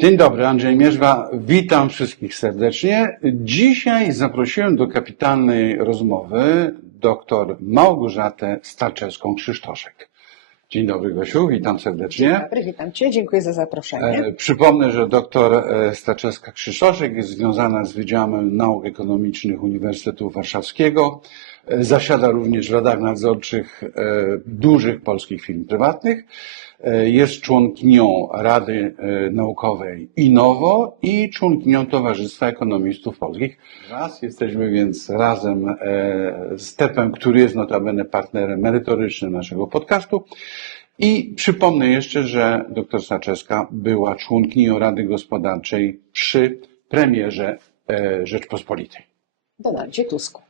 Dzień dobry, Andrzej Mierzwa. Witam wszystkich serdecznie. Dzisiaj zaprosiłem do kapitalnej rozmowy dr Małgorzatę Staczewską-Krzysztoszek. Dzień dobry, Gosiu, witam serdecznie. Dzień dobry, witam Cię, dziękuję za zaproszenie. Przypomnę, że dr Staczewska-Krzysztoszek jest związana z Wydziałem Nauk Ekonomicznych Uniwersytetu Warszawskiego. Zasiada również w radach nadzorczych dużych polskich firm prywatnych. Jest członkinią Rady Naukowej INOWO i członkinią Towarzystwa Ekonomistów Polskich. Jesteśmy więc razem z TEP-em, który jest notabene partnerem merytorycznym naszego podcastu. I przypomnę jeszcze, że dr Staczewska była członkinią Rady Gospodarczej przy premierze Rzeczpospolitej. Donaldzie Tusku.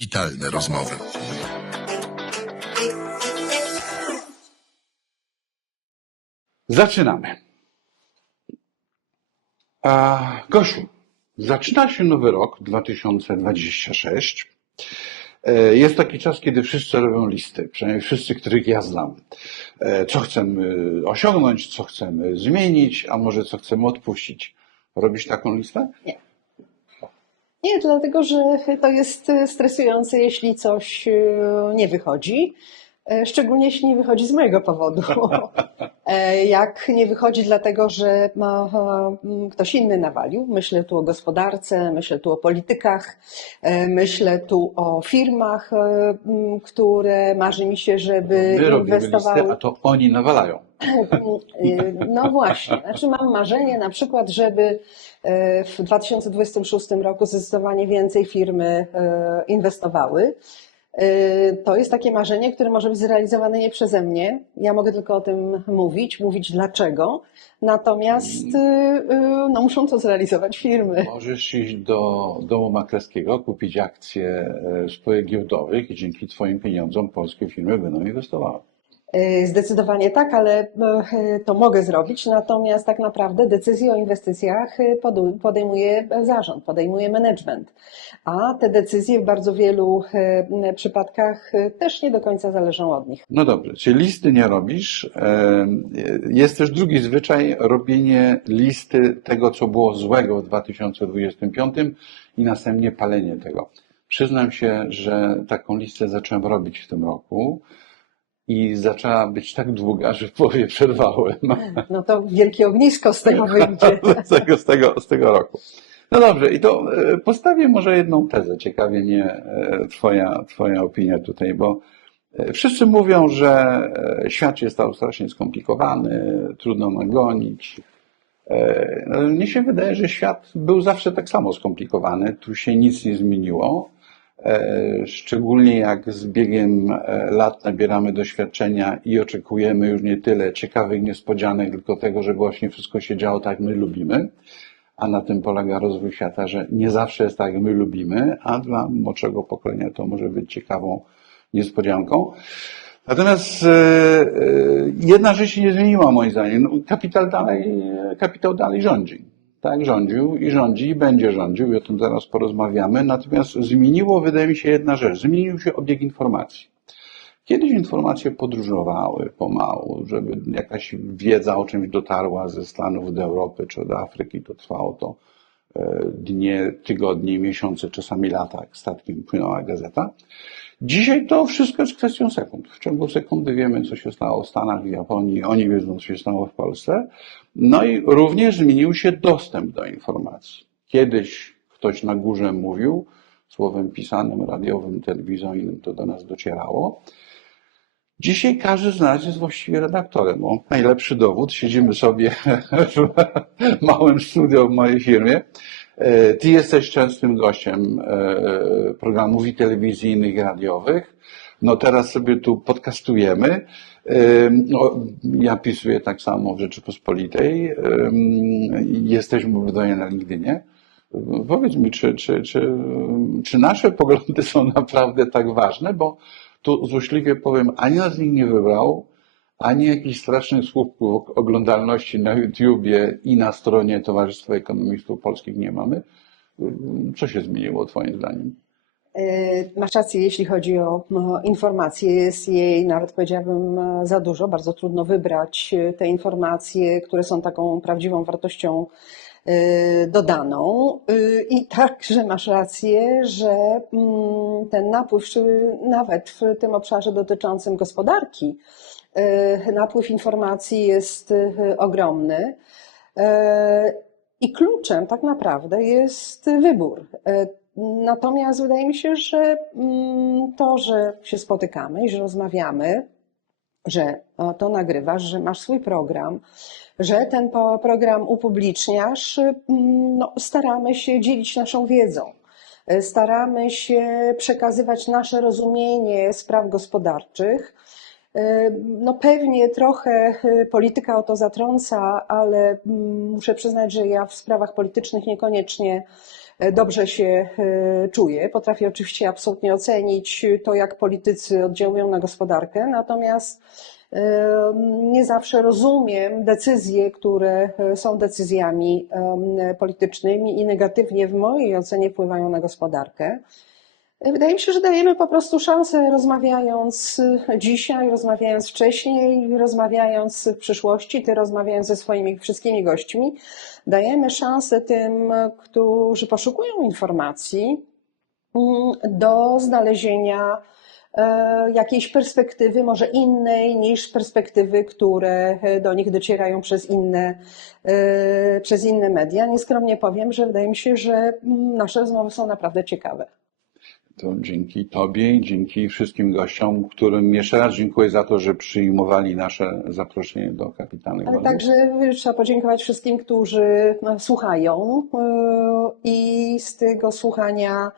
Witalne rozmowy. Zaczynamy. Gosiu, zaczyna się nowy rok 2026. Jest taki czas, kiedy wszyscy robią listy, przynajmniej wszyscy, których ja znam. Co chcemy osiągnąć, co chcemy zmienić, a może co chcemy odpuścić. Robisz taką listę? Nie. Nie, dlatego że to jest stresujące, jeśli coś nie wychodzi. Szczególnie jeśli nie wychodzi z mojego powodu. Jak nie wychodzi dlatego, że ktoś inny nawalił. Myślę tu o gospodarce, myślę tu o politykach, myślę tu o firmach, które marzy mi się, żeby My robimy inwestowały. listę, a to oni nawalają. No właśnie, znaczy mam marzenie na przykład, żeby w 2026 roku zdecydowanie więcej firmy inwestowały. To jest takie marzenie, które może być zrealizowane nie przeze mnie. Ja mogę tylko o tym mówić dlaczego. Natomiast no, muszą to zrealizować firmy. Możesz iść do domu maklerskiego, kupić akcje spółek giełdowych i dzięki Twoim pieniądzom polskie firmy będą inwestowały. Zdecydowanie tak, ale to mogę zrobić, natomiast tak naprawdę decyzje o inwestycjach podejmuje zarząd, podejmuje management, a te decyzje w bardzo wielu przypadkach też nie do końca zależą od nich. No dobrze, czyli listy nie robisz. Jest też drugi zwyczaj, robienie listy tego, co było złego w 2025 i następnie palenie tego. Przyznam się, że taką listę zacząłem robić w tym roku. I zaczęła być tak długa, że w połowie przerwałem. No to wielkie ognisko z tego wyjdzie. z tego roku. No dobrze, i to postawię może jedną tezę. Ciekawie mnie twoja opinia tutaj, bo wszyscy mówią, że świat się stał strasznie skomplikowany, trudno nagonić. Mnie się wydaje, że świat był zawsze tak samo skomplikowany, tu się nic nie zmieniło. Szczególnie jak z biegiem lat nabieramy doświadczenia i oczekujemy już nie tyle ciekawych niespodzianek, tylko tego, że właśnie wszystko się działo tak, jak my lubimy. A na tym polega rozwój świata, że nie zawsze jest tak, jak my lubimy, a dla młodszego pokolenia to może być ciekawą niespodzianką. Natomiast jedna rzecz się nie zmieniła moim zdaniem. No, kapitał dalej rządzi. Tak, rządził i rządzi i będzie rządził i o tym zaraz porozmawiamy. Natomiast zmieniło, wydaje mi się, jedna rzecz. Zmienił się obieg informacji. Kiedyś informacje podróżowały pomału, żeby jakaś wiedza o czymś dotarła ze Stanów do Europy czy do Afryki. To trwało to dnie, tygodnie, miesiące, czasami lata, jak statkiem płynęła gazeta. Dzisiaj to wszystko jest kwestią sekund. W ciągu sekundy wiemy, co się stało w Stanach, w Japonii, oni wiedzą, co się stało w Polsce. No i również zmienił się dostęp do informacji. Kiedyś ktoś na górze mówił, słowem pisanym, radiowym, telewizyjnym to do nas docierało. Dzisiaj każdy z nas jest właściwie redaktorem. Bo najlepszy dowód, siedzimy sobie w małym studio w mojej firmie. Ty jesteś częstym gościem programów i telewizyjnych, i radiowych. No teraz sobie tu podcastujemy. Ja pisuję tak samo w Rzeczypospolitej. Jesteśmy obydwoje na LinkedInie. Powiedz mi, czy nasze poglądy są naprawdę tak ważne? Bo tu złośliwie powiem, ani nas nikt nie wybrał, ani jakichś strasznych słupków oglądalności na YouTubie i na stronie Towarzystwa Ekonomistów Polskich nie mamy. Co się zmieniło Twoim zdaniem? Masz rację, jeśli chodzi o informacje, jest jej, nawet powiedziałabym, za dużo. Bardzo trudno wybrać te informacje, które są taką prawdziwą wartością dodaną. I także masz rację, że ten napływ, czy nawet w tym obszarze dotyczącym gospodarki, napływ informacji jest ogromny. I kluczem tak naprawdę jest wybór. Natomiast wydaje mi się, że to, że się spotykamy i że rozmawiamy, że to nagrywasz, że masz swój program, że ten program upubliczniasz, no, staramy się dzielić naszą wiedzą. Staramy się przekazywać nasze rozumienie spraw gospodarczych. No pewnie trochę polityka o to zatrąca, ale muszę przyznać, że ja w sprawach politycznych niekoniecznie dobrze się czuję. Potrafię oczywiście absolutnie ocenić to, jak politycy oddziałują na gospodarkę, natomiast nie zawsze rozumiem decyzje, które są decyzjami politycznymi i negatywnie w mojej ocenie wpływają na gospodarkę. Wydaje mi się, że dajemy po prostu szansę, rozmawiając dzisiaj, rozmawiając wcześniej, rozmawiając w przyszłości, ty rozmawiając ze swoimi wszystkimi gośćmi, dajemy szansę tym, którzy poszukują informacji, do znalezienia jakiejś perspektywy, może innej niż perspektywy, które do nich docierają przez inne media. Nieskromnie powiem, że wydaje mi się, że nasze rozmowy są naprawdę ciekawe. To dzięki Tobie i dzięki wszystkim gościom, którym jeszcze raz dziękuję za to, że przyjmowali nasze zaproszenie do Kapitalnych Ale Rozmów. także trzeba podziękować wszystkim, którzy słuchają i z tego słuchania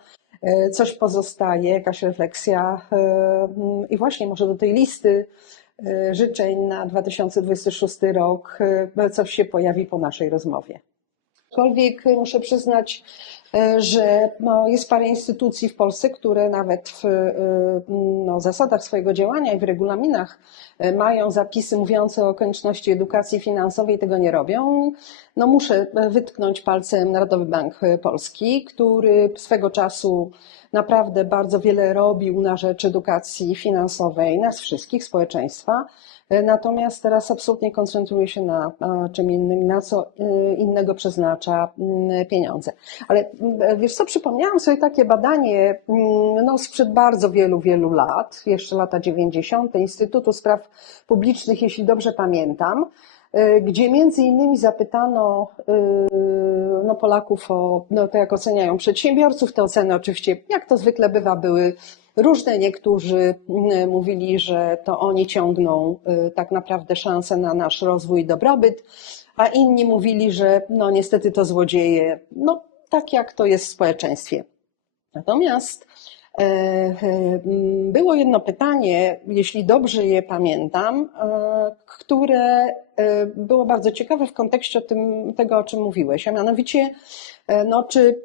coś pozostaje, jakaś refleksja i właśnie może do tej listy życzeń na 2026 rok coś się pojawi po naszej rozmowie. Aczkolwiek muszę przyznać, że jest parę instytucji w Polsce, które nawet w zasadach swojego działania i w regulaminach mają zapisy mówiące o konieczności edukacji finansowej, tego nie robią. No muszę wytknąć palcem Narodowy Bank Polski, który swego czasu naprawdę bardzo wiele robił na rzecz edukacji finansowej nas wszystkich, społeczeństwa. Natomiast teraz absolutnie koncentruje się na czym innym, na co innego przeznacza pieniądze. Ale wiesz co, przypomniałam sobie takie badanie sprzed bardzo wielu, wielu lat, jeszcze lata 90. Instytutu Spraw Publicznych, jeśli dobrze pamiętam, gdzie między innymi zapytano Polaków o to, jak oceniają przedsiębiorców. Te oceny oczywiście, jak to zwykle bywa, były różne. Niektórzy mówili, że to oni ciągną tak naprawdę szansę na nasz rozwój i dobrobyt, a inni mówili, że niestety to złodzieje, tak jak to jest w społeczeństwie. Natomiast było jedno pytanie, jeśli dobrze je pamiętam, które było bardzo ciekawe w kontekście tego, o czym mówiłeś, a mianowicie, czy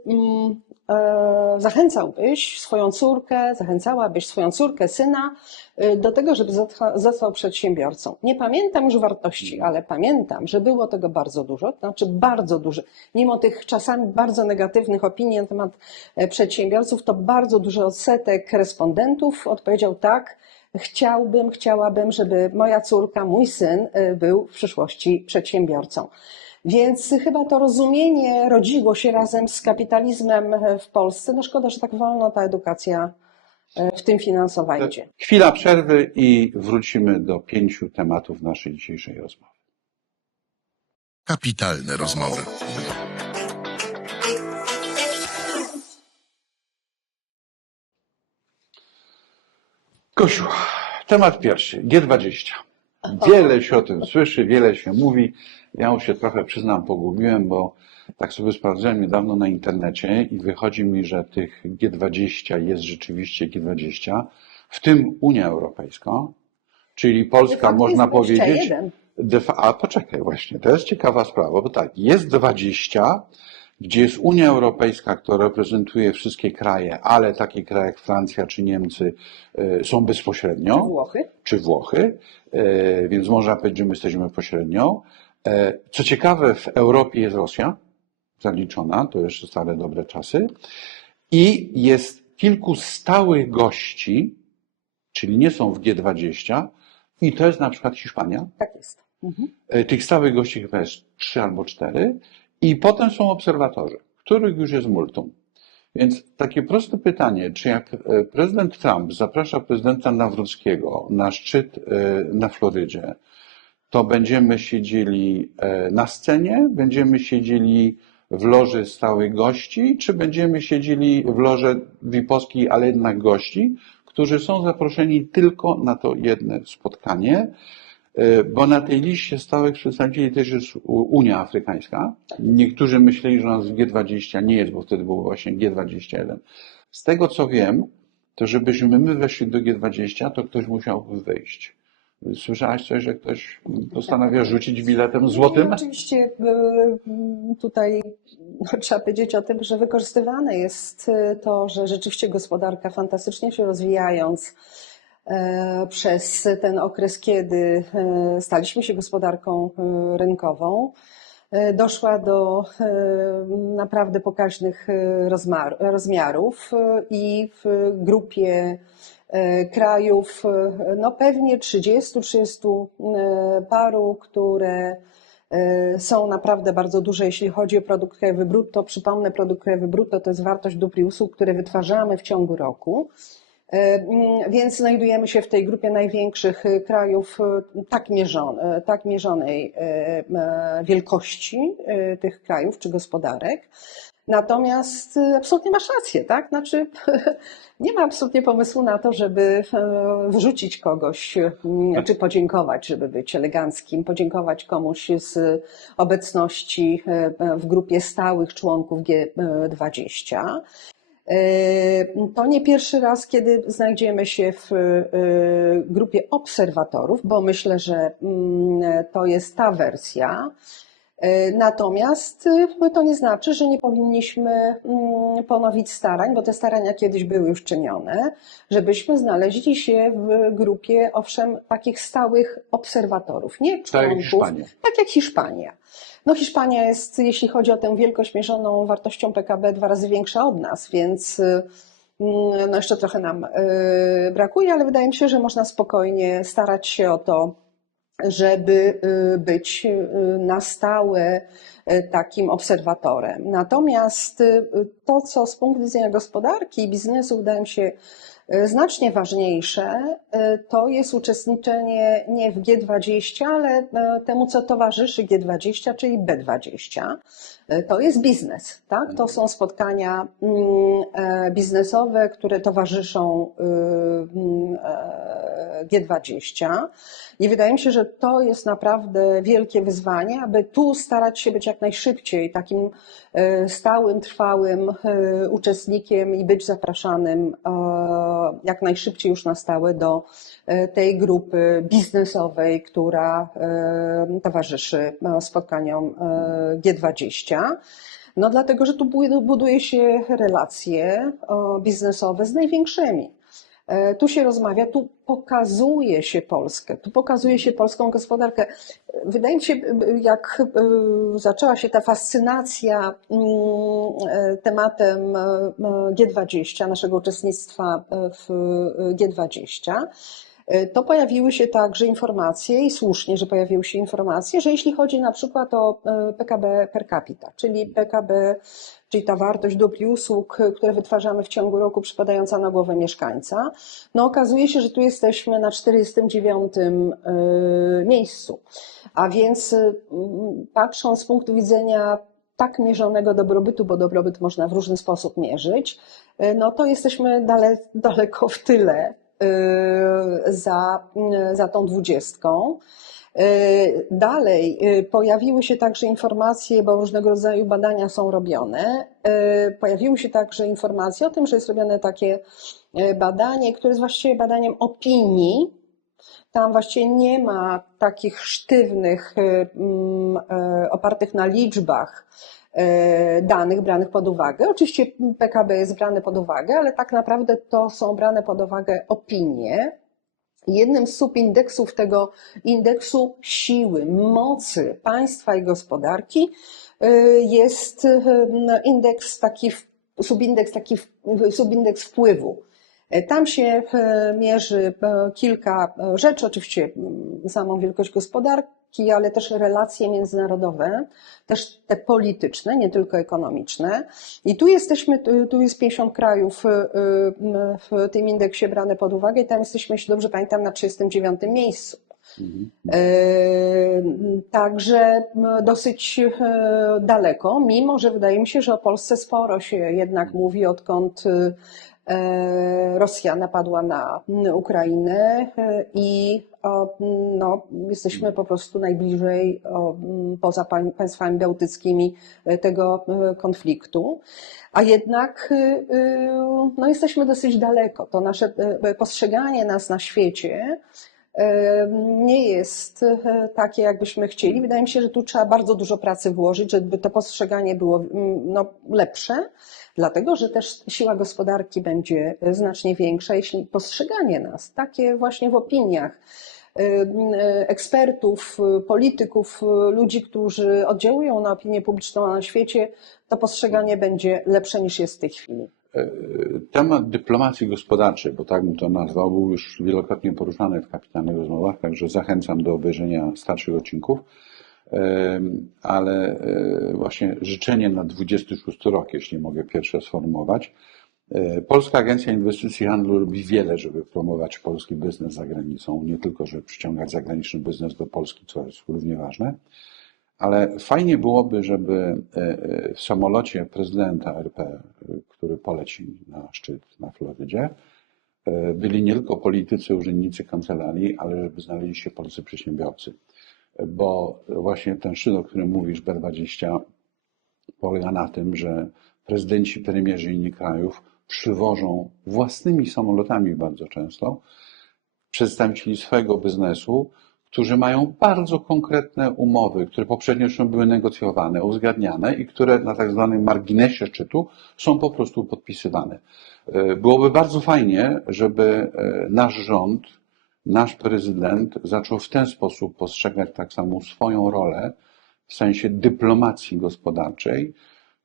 zachęcałabyś swoją córkę, syna do tego, żeby został przedsiębiorcą. Nie pamiętam już wartości, ale pamiętam, że było tego bardzo dużo, to znaczy bardzo dużo. Mimo tych czasami bardzo negatywnych opinii na temat przedsiębiorców, to bardzo duży odsetek respondentów odpowiedział tak, chciałabym, żeby moja córka, mój syn był w przyszłości przedsiębiorcą. Więc chyba to rozumienie rodziło się razem z kapitalizmem w Polsce. Szkoda, że tak wolno ta edukacja, w tym finansowa idzie. Chwila przerwy i wrócimy do 5 tematów naszej dzisiejszej rozmowy. Kapitalne rozmowy. Kosiu, temat pierwszy, G20. Wiele się o tym słyszy, wiele się mówi. Ja już się trochę, przyznam, pogubiłem, bo tak sobie sprawdzałem niedawno na internecie i wychodzi mi, że tych G20 jest rzeczywiście G20, w tym Unia Europejska, czyli Polska, można powiedzieć... A poczekaj właśnie, to jest ciekawa sprawa, bo tak, jest 20, gdzie jest Unia Europejska, która reprezentuje wszystkie kraje, ale takie kraje jak Francja czy Niemcy są bezpośrednio. Czy Włochy, więc można powiedzieć, że my jesteśmy pośrednio. Co ciekawe, w Europie jest Rosja zaliczona, to jeszcze stare dobre czasy. I jest kilku stałych gości, czyli nie są w G20, i to jest na przykład Hiszpania. Tak jest. Mhm. Tych stałych gości chyba jest 3 albo 4, i potem są obserwatorzy, których już jest multum. Więc takie proste pytanie, czy jak prezydent Trump zaprasza prezydenta Nawrockiego na szczyt na Florydzie, to będziemy siedzieli na scenie, będziemy siedzieli w loży stałych gości, czy będziemy siedzieli w loży VIP-owskiej, ale jednak gości, którzy są zaproszeni tylko na to jedno spotkanie, bo na tej liście stałych przedstawicieli też jest Unia Afrykańska. Niektórzy myśleli, że u nas w G20 nie jest, bo wtedy było właśnie G21. Z tego co wiem, to żebyśmy my weszli do G20, to ktoś musiałby wyjść. Słyszałaś coś, że ktoś postanawia rzucić biletem złotym? No, oczywiście tutaj trzeba powiedzieć o tym, że wykorzystywane jest to, że rzeczywiście gospodarka fantastycznie się rozwijając przez ten okres, kiedy staliśmy się gospodarką rynkową, doszła do naprawdę pokaźnych rozmiarów i w grupie krajów, no pewnie 30 paru, które są naprawdę bardzo duże, jeśli chodzi o produkt krajowy brutto. Przypomnę, produkt krajowy brutto to jest wartość dóbr i usług, które wytwarzamy w ciągu roku. Więc znajdujemy się w tej grupie największych krajów tak mierzonej wielkości tych krajów czy gospodarek. Natomiast absolutnie masz rację, tak? Znaczy, nie ma absolutnie pomysłu na to, żeby wrzucić kogoś, czy podziękować, żeby być eleganckim, podziękować komuś z obecności w grupie stałych członków G20. To nie pierwszy raz, kiedy znajdziemy się w grupie obserwatorów, bo myślę, że to jest ta wersja. Natomiast to nie znaczy, że nie powinniśmy ponowić starań, bo te starania kiedyś były już czynione, żebyśmy znaleźli się w grupie, owszem, takich stałych obserwatorów, nie członków, tak jak Hiszpania. No Hiszpania jest, jeśli chodzi o tę wielkość mierzoną wartością PKB, 2 razy większa od nas, więc no jeszcze trochę nam brakuje, ale wydaje mi się, że można spokojnie starać się o to, żeby być na stałe takim obserwatorem. Natomiast to, co z punktu widzenia gospodarki i biznesu wydaje mi się znacznie ważniejsze, to jest uczestniczenie nie w G20, ale temu, co towarzyszy G20, czyli B20. To jest biznes, tak? To są spotkania biznesowe, które towarzyszą G20. I wydaje mi się, że to jest naprawdę wielkie wyzwanie, aby tu starać się być jak najszybciej takim stałym, trwałym uczestnikiem i być zapraszanym jak najszybciej już na stałe do tej grupy biznesowej, która towarzyszy spotkaniom G20. No dlatego, że tu buduje się relacje biznesowe z największymi. Tu się rozmawia, tu pokazuje się Polskę, tu pokazuje się polską gospodarkę. Wydaje mi się, jak zaczęła się ta fascynacja tematem G20, naszego uczestnictwa w G20, to pojawiły się także informacje, i słusznie, że pojawiły się informacje, że jeśli chodzi na przykład o PKB per capita, czyli PKB, czyli ta wartość dóbr i usług, które wytwarzamy w ciągu roku, przypadająca na głowę mieszkańca, no okazuje się, że tu jesteśmy na 49. miejscu. A więc patrząc z punktu widzenia tak mierzonego dobrobytu, bo dobrobyt można w różny sposób mierzyć, no to jesteśmy daleko w tyle za tą 20. Dalej pojawiły się także informacje, bo różnego rodzaju badania są robione. Pojawiły się także informacje o tym, że jest robione takie badanie, które jest właściwie badaniem opinii. Tam właściwie nie ma takich sztywnych, opartych na liczbach danych branych pod uwagę. Oczywiście PKB jest brane pod uwagę, ale tak naprawdę to są brane pod uwagę opinie. Jednym z subindeksów tego indeksu siły, mocy państwa i gospodarki jest indeks taki subindeks wpływu. Tam się mierzy kilka rzeczy, oczywiście samą wielkość gospodarki, ale też relacje międzynarodowe, też te polityczne, nie tylko ekonomiczne. I tu jest 50 krajów w tym indeksie brane pod uwagę i tam jesteśmy, jeśli dobrze pamiętam, na 39 miejscu. Także dosyć daleko, mimo że wydaje mi się, że o Polsce sporo się jednak mówi, odkąd Rosja napadła na Ukrainę i no, jesteśmy po prostu najbliżej poza państwami bałtyckimi tego konfliktu, a jednak no, jesteśmy dosyć daleko. To nasze postrzeganie nas na świecie nie jest takie, jakbyśmy chcieli. Wydaje mi się, że tu trzeba bardzo dużo pracy włożyć, żeby to postrzeganie było no, lepsze, dlatego że też siła gospodarki będzie znacznie większa, jeśli postrzeganie nas, takie właśnie w opiniach ekspertów, polityków, ludzi, którzy oddziałują na opinię publiczną na świecie, to postrzeganie będzie lepsze niż jest w tej chwili. Temat dyplomacji gospodarczej, bo tak bym to nazwał, był już wielokrotnie poruszany w kapitalnych rozmowach, także zachęcam do obejrzenia starszych odcinków. Ale właśnie życzenie na 26 rok, jeśli mogę pierwsze sformułować. Polska Agencja Inwestycji i Handlu robi wiele, żeby promować polski biznes za granicą, nie tylko, żeby przyciągać zagraniczny biznes do Polski, co jest równie ważne, ale fajnie byłoby, żeby w samolocie prezydenta RP, który poleci na szczyt na Florydzie, byli nie tylko politycy, urzędnicy kancelarii, ale żeby znaleźli się polscy przedsiębiorcy. Bo właśnie ten szczyt, o którym mówisz, B20, polega na tym, że prezydenci, premierzy innych krajów przywożą własnymi samolotami bardzo często przedstawicieli swojego biznesu, którzy mają bardzo konkretne umowy, które poprzednio już były negocjowane, uzgadniane i które na tak zwanym marginesie szczytu są po prostu podpisywane. Byłoby bardzo fajnie, żeby nasz rząd, nasz prezydent zaczął w ten sposób postrzegać tak samo swoją rolę w sensie dyplomacji gospodarczej,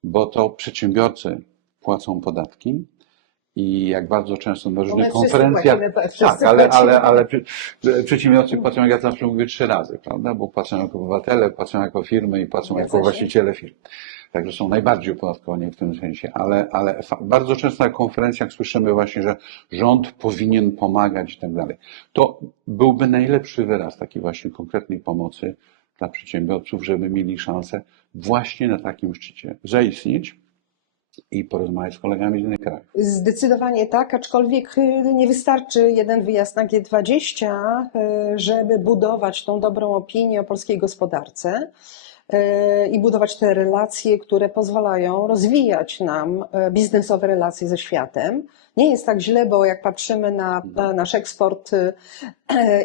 bo to przedsiębiorcy płacą podatki i jak bardzo często na różnych konferencjach, tak, ale przedsiębiorcy płacą, jak ja zawsze mówię, 3 razy, prawda? Bo płacą jako obywatele, płacą jako firmy i płacą jako właściciele firm. Także są najbardziej opodatkowani w tym sensie, ale bardzo często na konferencjach słyszymy właśnie, że rząd powinien pomagać i tak dalej. To byłby najlepszy wyraz takiej właśnie konkretnej pomocy dla przedsiębiorców, żeby mieli szansę właśnie na takim szczycie zaistnieć i porozmawiać z kolegami z innych krajów. Zdecydowanie tak, aczkolwiek nie wystarczy jeden wyjazd na G20, żeby budować tą dobrą opinię o polskiej gospodarce i budować te relacje, które pozwalają rozwijać nam biznesowe relacje ze światem. Nie jest tak źle, bo jak patrzymy na nasz eksport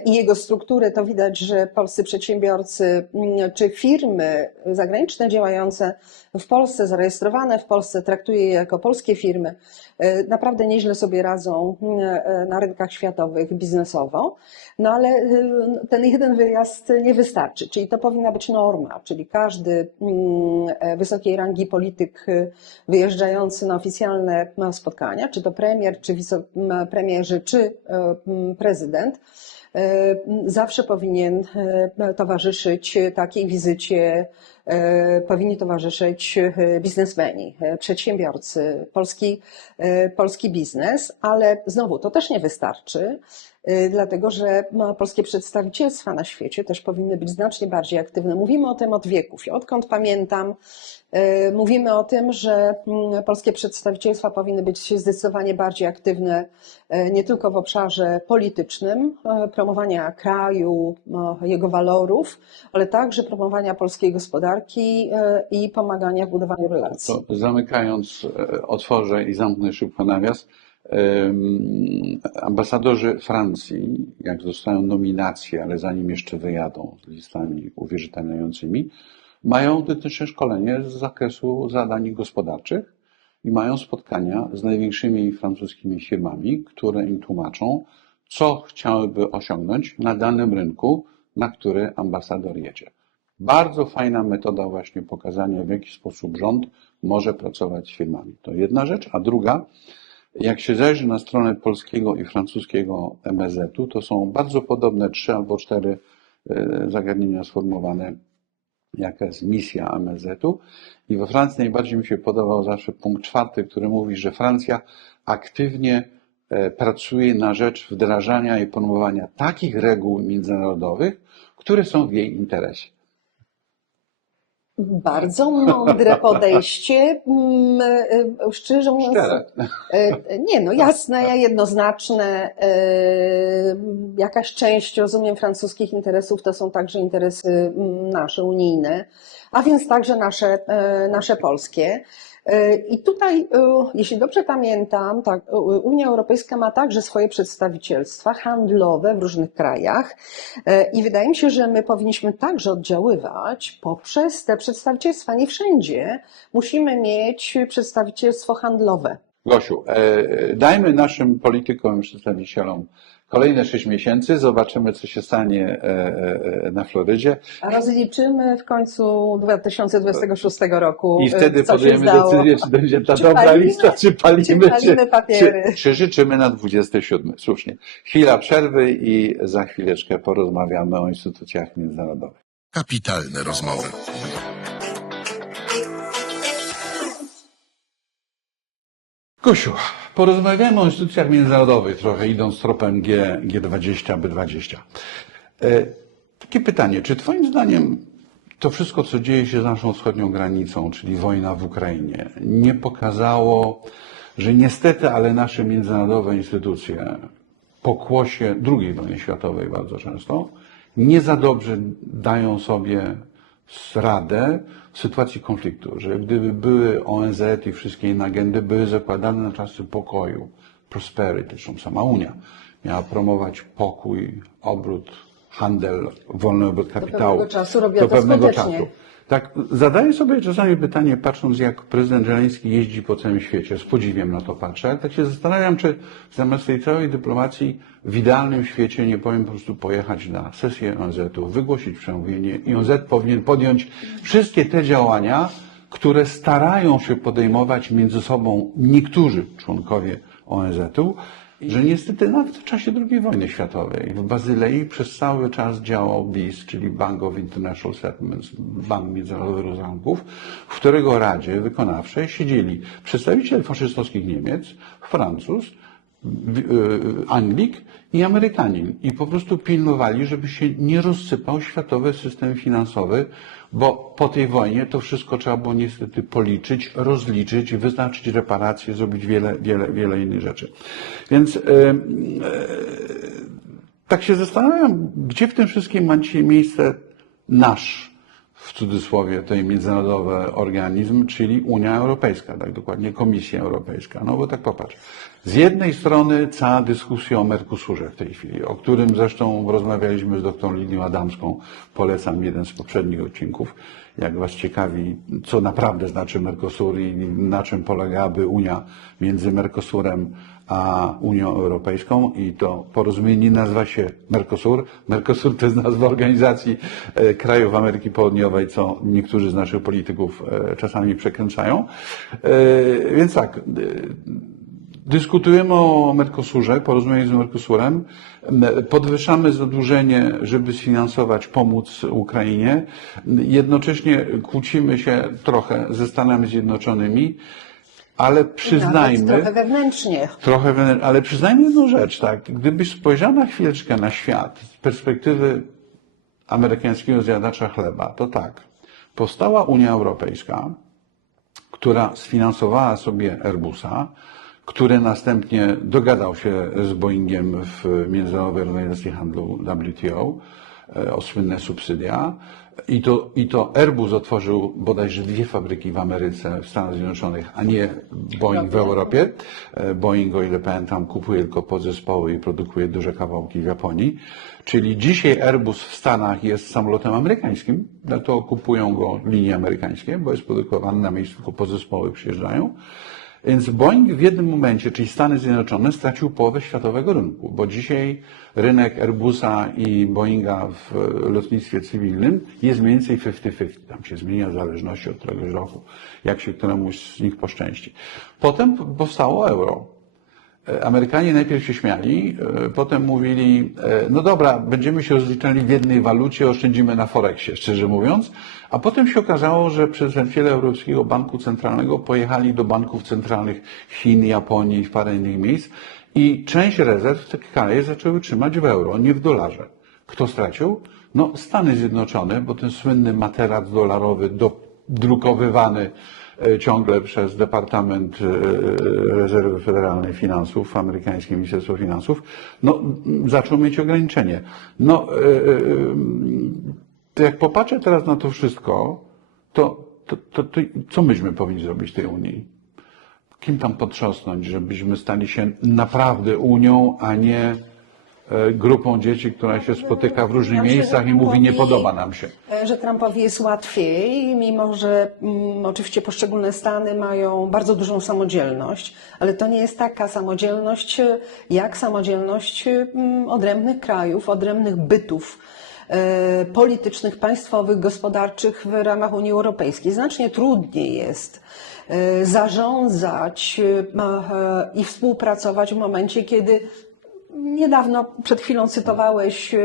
i jego strukturę, to widać, że polscy przedsiębiorcy czy firmy zagraniczne działające w Polsce, zarejestrowane w Polsce, traktuje je jako polskie firmy, naprawdę nieźle sobie radzą na rynkach światowych biznesowo. No ale ten jeden wyjazd nie wystarczy, czyli to powinna być norma, czyli każdy wysokiej rangi polityk wyjeżdżający na oficjalne spotkania, czy to premier, czy wicepremierzy, czy prezydent, zawsze powinien towarzyszyć takiej wizycie, powinni towarzyszyć biznesmeni, przedsiębiorcy, polski biznes, ale znowu to też nie wystarczy, dlatego że polskie przedstawicielstwa na świecie też powinny być znacznie bardziej aktywne. Mówimy o tym od wieków. Odkąd pamiętam, mówimy o tym, że polskie przedstawicielstwa powinny być zdecydowanie bardziej aktywne nie tylko w obszarze politycznym, promowania kraju, jego walorów, ale także promowania polskiej gospodarki i pomagania w budowaniu relacji. To zamykając, otworzę i zamknę szybko nawias. Ambasadorzy Francji, jak dostają nominacje, ale zanim jeszcze wyjadą z listami uwierzytelniającymi, mają wytyczne szkolenie z zakresu zadań gospodarczych i mają spotkania z największymi francuskimi firmami, które im tłumaczą, co chciałyby osiągnąć na danym rynku, na który ambasador jedzie. Bardzo fajna metoda właśnie pokazania, w jaki sposób rząd może pracować z firmami. To jedna rzecz, a druga, jak się zajrzy na stronę polskiego i francuskiego MSZ-u, to są bardzo podobne 3 albo 4 zagadnienia sformułowane, jaka jest misja MSZ-u. I we Francji najbardziej mi się podobał zawsze punkt 4, który mówi, że Francja aktywnie pracuje na rzecz wdrażania i promowania takich reguł międzynarodowych, które są w jej interesie. Bardzo mądre podejście, szczerze mówiąc. Szczere. Nie, no jasne, jednoznaczne. Jakaś część, rozumiem, francuskich interesów to są także interesy nasze, unijne, a więc także nasze polskie. I tutaj, jeśli dobrze pamiętam, tak, Unia Europejska ma także swoje przedstawicielstwa handlowe w różnych krajach i wydaje mi się, że my powinniśmy także oddziaływać poprzez te przedstawicielstwa. Nie wszędzie musimy mieć przedstawicielstwo handlowe. Gosiu, dajmy naszym politykom i przedstawicielom kolejne 6 miesięcy, zobaczymy, co się stanie na Florydzie. A rozliczymy w końcu 2026 roku. I wtedy co się podejmiemy zdało. decyzję, czy będzie ta Czy dobra palimy, lista, czy palimy, papiery. czy życzymy na 27. Słusznie. Chwila przerwy i za chwileczkę porozmawiamy o instytucjach międzynarodowych. Kapitalne rozmowy. Gosiu, porozmawiamy o instytucjach międzynarodowych, trochę idąc tropem G20, B20. Takie pytanie, czy Twoim zdaniem to wszystko, co dzieje się z naszą wschodnią granicą, czyli wojna w Ukrainie, nie pokazało, że niestety, ale nasze międzynarodowe instytucje po kłosie II wojny światowej bardzo często nie za dobrze dają sobie radę w sytuacji konfliktu, że gdyby były ONZ i wszystkie inne agendy były zakładane na czasy pokoju, prosperity, zresztą sama Unia miała promować pokój, obrót, handel, wolny obrót kapitału. Do pewnego czasu robiła to skutecznie. Tak, zadaję sobie czasami pytanie, patrząc jak prezydent Żeleński jeździ po całym świecie, z podziwiem na to patrzę, ale tak się zastanawiam, czy zamiast tej całej dyplomacji w idealnym świecie nie powinien po prostu pojechać na sesję ONZ-u, wygłosić przemówienie i ONZ powinien podjąć wszystkie te działania, które starają się podejmować między sobą niektórzy członkowie ONZ-u, że niestety nawet w czasie II wojny światowej w Bazylei przez cały czas działał BIS, czyli Bank of International Settlements, Bank Międzynarodowych Rozrachunków, w którego Radzie Wykonawczej siedzieli przedstawiciel faszystowskich Niemiec, Francuz, Anglik i Amerykanin. I po prostu pilnowali, żeby się nie rozsypał światowy system finansowy, bo po tej wojnie to wszystko trzeba było niestety policzyć, rozliczyć, wyznaczyć reparacje, zrobić wiele innych rzeczy. Więc tak się zastanawiam, gdzie w tym wszystkim ma dzisiaj miejsce nasz, w cudzysłowie, ten międzynarodowy organizm, czyli Unia Europejska, tak dokładnie Komisja Europejska. No bo tak popatrz. Z jednej strony cała dyskusja o Mercosurze w tej chwili, o którym zresztą rozmawialiśmy z dr Lidią Adamską. Polecam jeden z poprzednich odcinków. Jak Was ciekawi, co naprawdę znaczy Mercosur i na czym polegałaby Unia między Mercosurem a Unią Europejską i to porozumienie nazywa się Mercosur. Mercosur to jest nazwa organizacji krajów Ameryki Południowej, co niektórzy z naszych polityków czasami przekręcają. Więc tak, dyskutujemy o Mercosurze, porozumieniu z Mercosurem, podwyższamy zadłużenie, żeby sfinansować, pomóc Ukrainie. Jednocześnie kłócimy się trochę ze Stanami Zjednoczonymi, ale przyznajmy... Nawet trochę wewnętrznie. Ale przyznajmy jedną rzecz, tak? Gdybyś spojrzał na chwileczkę na świat z perspektywy amerykańskiego zjadacza chleba, to tak, powstała Unia Europejska, która sfinansowała sobie Airbusa, który następnie dogadał się z Boeingiem w Międzynarodowej Organizacji Handlu WTO o słynne subsydia. I to Airbus otworzył bodajże 2 fabryki w Ameryce, w Stanach Zjednoczonych, a nie Boeing w Europie. Boeing, o ile pamiętam, kupuje tylko podzespoły i produkuje duże kawałki w Japonii. Czyli dzisiaj Airbus w Stanach jest samolotem amerykańskim, dlatego kupują go linie amerykańskie, bo jest produkowany na miejscu, tylko podzespoły przyjeżdżają. Więc Boeing w jednym momencie, czyli Stany Zjednoczone, stracił połowę światowego rynku, bo dzisiaj rynek Airbusa i Boeinga w lotnictwie cywilnym jest mniej więcej 50-50. Tam się zmienia w zależności od któregoś roku, jak się któremuś z nich poszczęści. Potem powstało euro. Amerykanie najpierw się śmiali, potem mówili, no dobra, będziemy się rozliczali w jednej walucie, oszczędzimy na Forexie, szczerze mówiąc, a potem się okazało, że przedstawiciele Europejskiego Banku Centralnego pojechali do banków centralnych Chin, Japonii i w parę innych miejsc i część rezerw tych kraje zaczęły trzymać w euro, nie w dolarze. Kto stracił? No Stany Zjednoczone, bo ten słynny materac dolarowy drukowywany ciągle przez Departament Rezerwy Federalnej Finansów, amerykańskie Ministerstwo Finansów, no, zaczął mieć ograniczenie. No, to jak popatrzę teraz na to wszystko, to co myśmy powinni zrobić w tej Unii? Kim tam potrząsnąć, żebyśmy stali się naprawdę Unią, a nie grupą dzieci, która się spotyka w różnych miejscach i mówi, nie podoba nam się. Że Trumpowi jest łatwiej, mimo że oczywiście poszczególne stany mają bardzo dużą samodzielność, ale to nie jest taka samodzielność jak samodzielność odrębnych krajów, odrębnych bytów politycznych, państwowych, gospodarczych w ramach Unii Europejskiej. Znacznie trudniej jest zarządzać i współpracować w momencie, kiedy niedawno, przed chwilą cytowałeś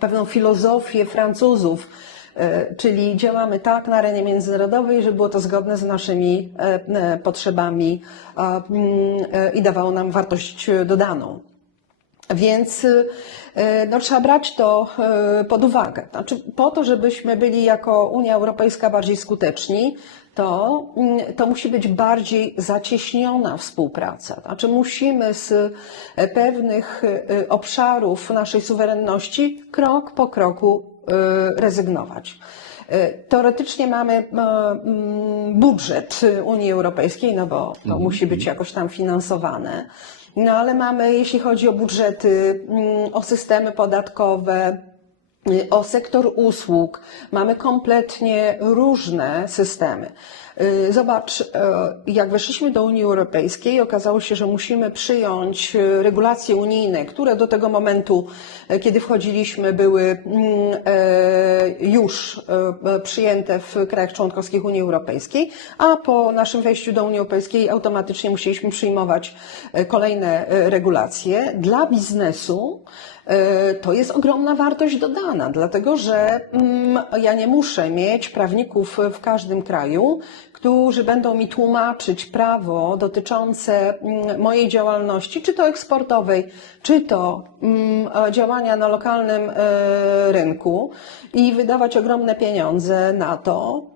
pewną filozofię Francuzów, czyli działamy tak na arenie międzynarodowej, żeby było to zgodne z naszymi potrzebami i dawało nam wartość dodaną. Więc no, trzeba brać to pod uwagę. Znaczy, po to, żebyśmy byli jako Unia Europejska bardziej skuteczni, to musi być bardziej zacieśniona współpraca. Znaczy, musimy z pewnych obszarów naszej suwerenności krok po kroku rezygnować. Teoretycznie mamy budżet Unii Europejskiej, no bo to musi być jakoś tam finansowane. No ale mamy, jeśli chodzi o budżety, o systemy podatkowe, o sektor usług, mamy kompletnie różne systemy. Zobacz, jak weszliśmy do Unii Europejskiej, okazało się, że musimy przyjąć regulacje unijne, które do tego momentu, kiedy wchodziliśmy, były już przyjęte w krajach członkowskich Unii Europejskiej, a po naszym wejściu do Unii Europejskiej automatycznie musieliśmy przyjmować kolejne regulacje. Dla biznesu to jest ogromna wartość dodana, dlatego że ja nie muszę mieć prawników w każdym kraju, którzy będą mi tłumaczyć prawo dotyczące mojej działalności, czy to eksportowej, czy to działania na lokalnym rynku i wydawać ogromne pieniądze na to,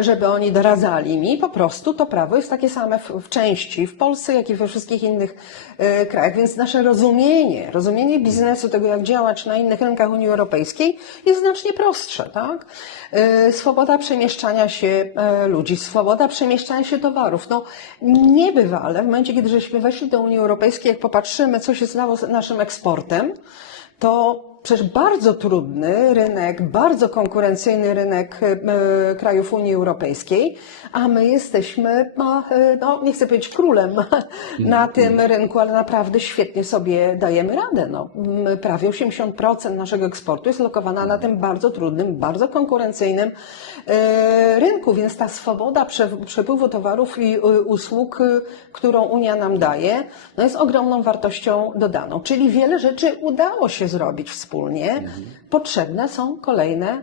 żeby oni doradzali mi. Po prostu to prawo jest takie same w części w Polsce, jak i we wszystkich innych krajach, więc nasze rozumienie biznesu, tego jak działać na innych rynkach Unii Europejskiej jest znacznie prostsze, tak? Swoboda przemieszczania się ludzi, swoboda przemieszczania się towarów. No niebywale, w momencie, kiedy żeśmy weszli do Unii Europejskiej, jak popatrzymy, co się stało z naszym eksportem, to przecież bardzo trudny rynek, bardzo konkurencyjny rynek krajów Unii Europejskiej, a my jesteśmy, no nie chcę powiedzieć królem na tym rynku, ale naprawdę świetnie sobie dajemy radę. No, prawie 80% naszego eksportu jest lokowana na tym bardzo trudnym, bardzo konkurencyjnym rynku, więc ta swoboda przepływu towarów i usług, którą Unia nam daje, no jest ogromną wartością dodaną. Czyli wiele rzeczy udało się zrobić wspólnie. Potrzebne są kolejne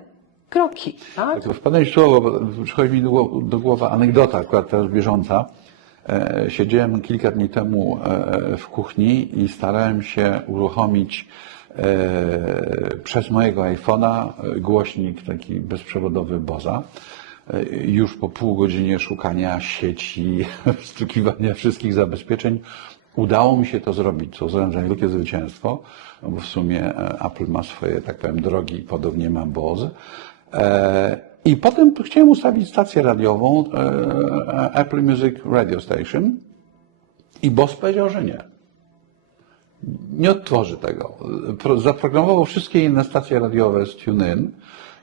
kroki. Tak? Tak, wpadłem w słowo, bo przychodzi mi do głowy anegdota, akurat teraz bieżąca. Siedziałem kilka dni temu w kuchni i starałem się uruchomić przez mojego iPhone'a głośnik taki bezprzewodowy Bosa. Już po pół godzinie szukania sieci, wstukiwania wszystkich zabezpieczeń udało mi się to zrobić, co uznałem za wielkie zwycięstwo, bo w sumie Apple ma swoje, tak powiem, drogi i podobnie ma Bose. I potem chciałem ustawić stację radiową Apple Music Radio Station i Bose powiedział, że nie. Nie odtworzy tego. Zaprogramował wszystkie inne stacje radiowe z TuneIn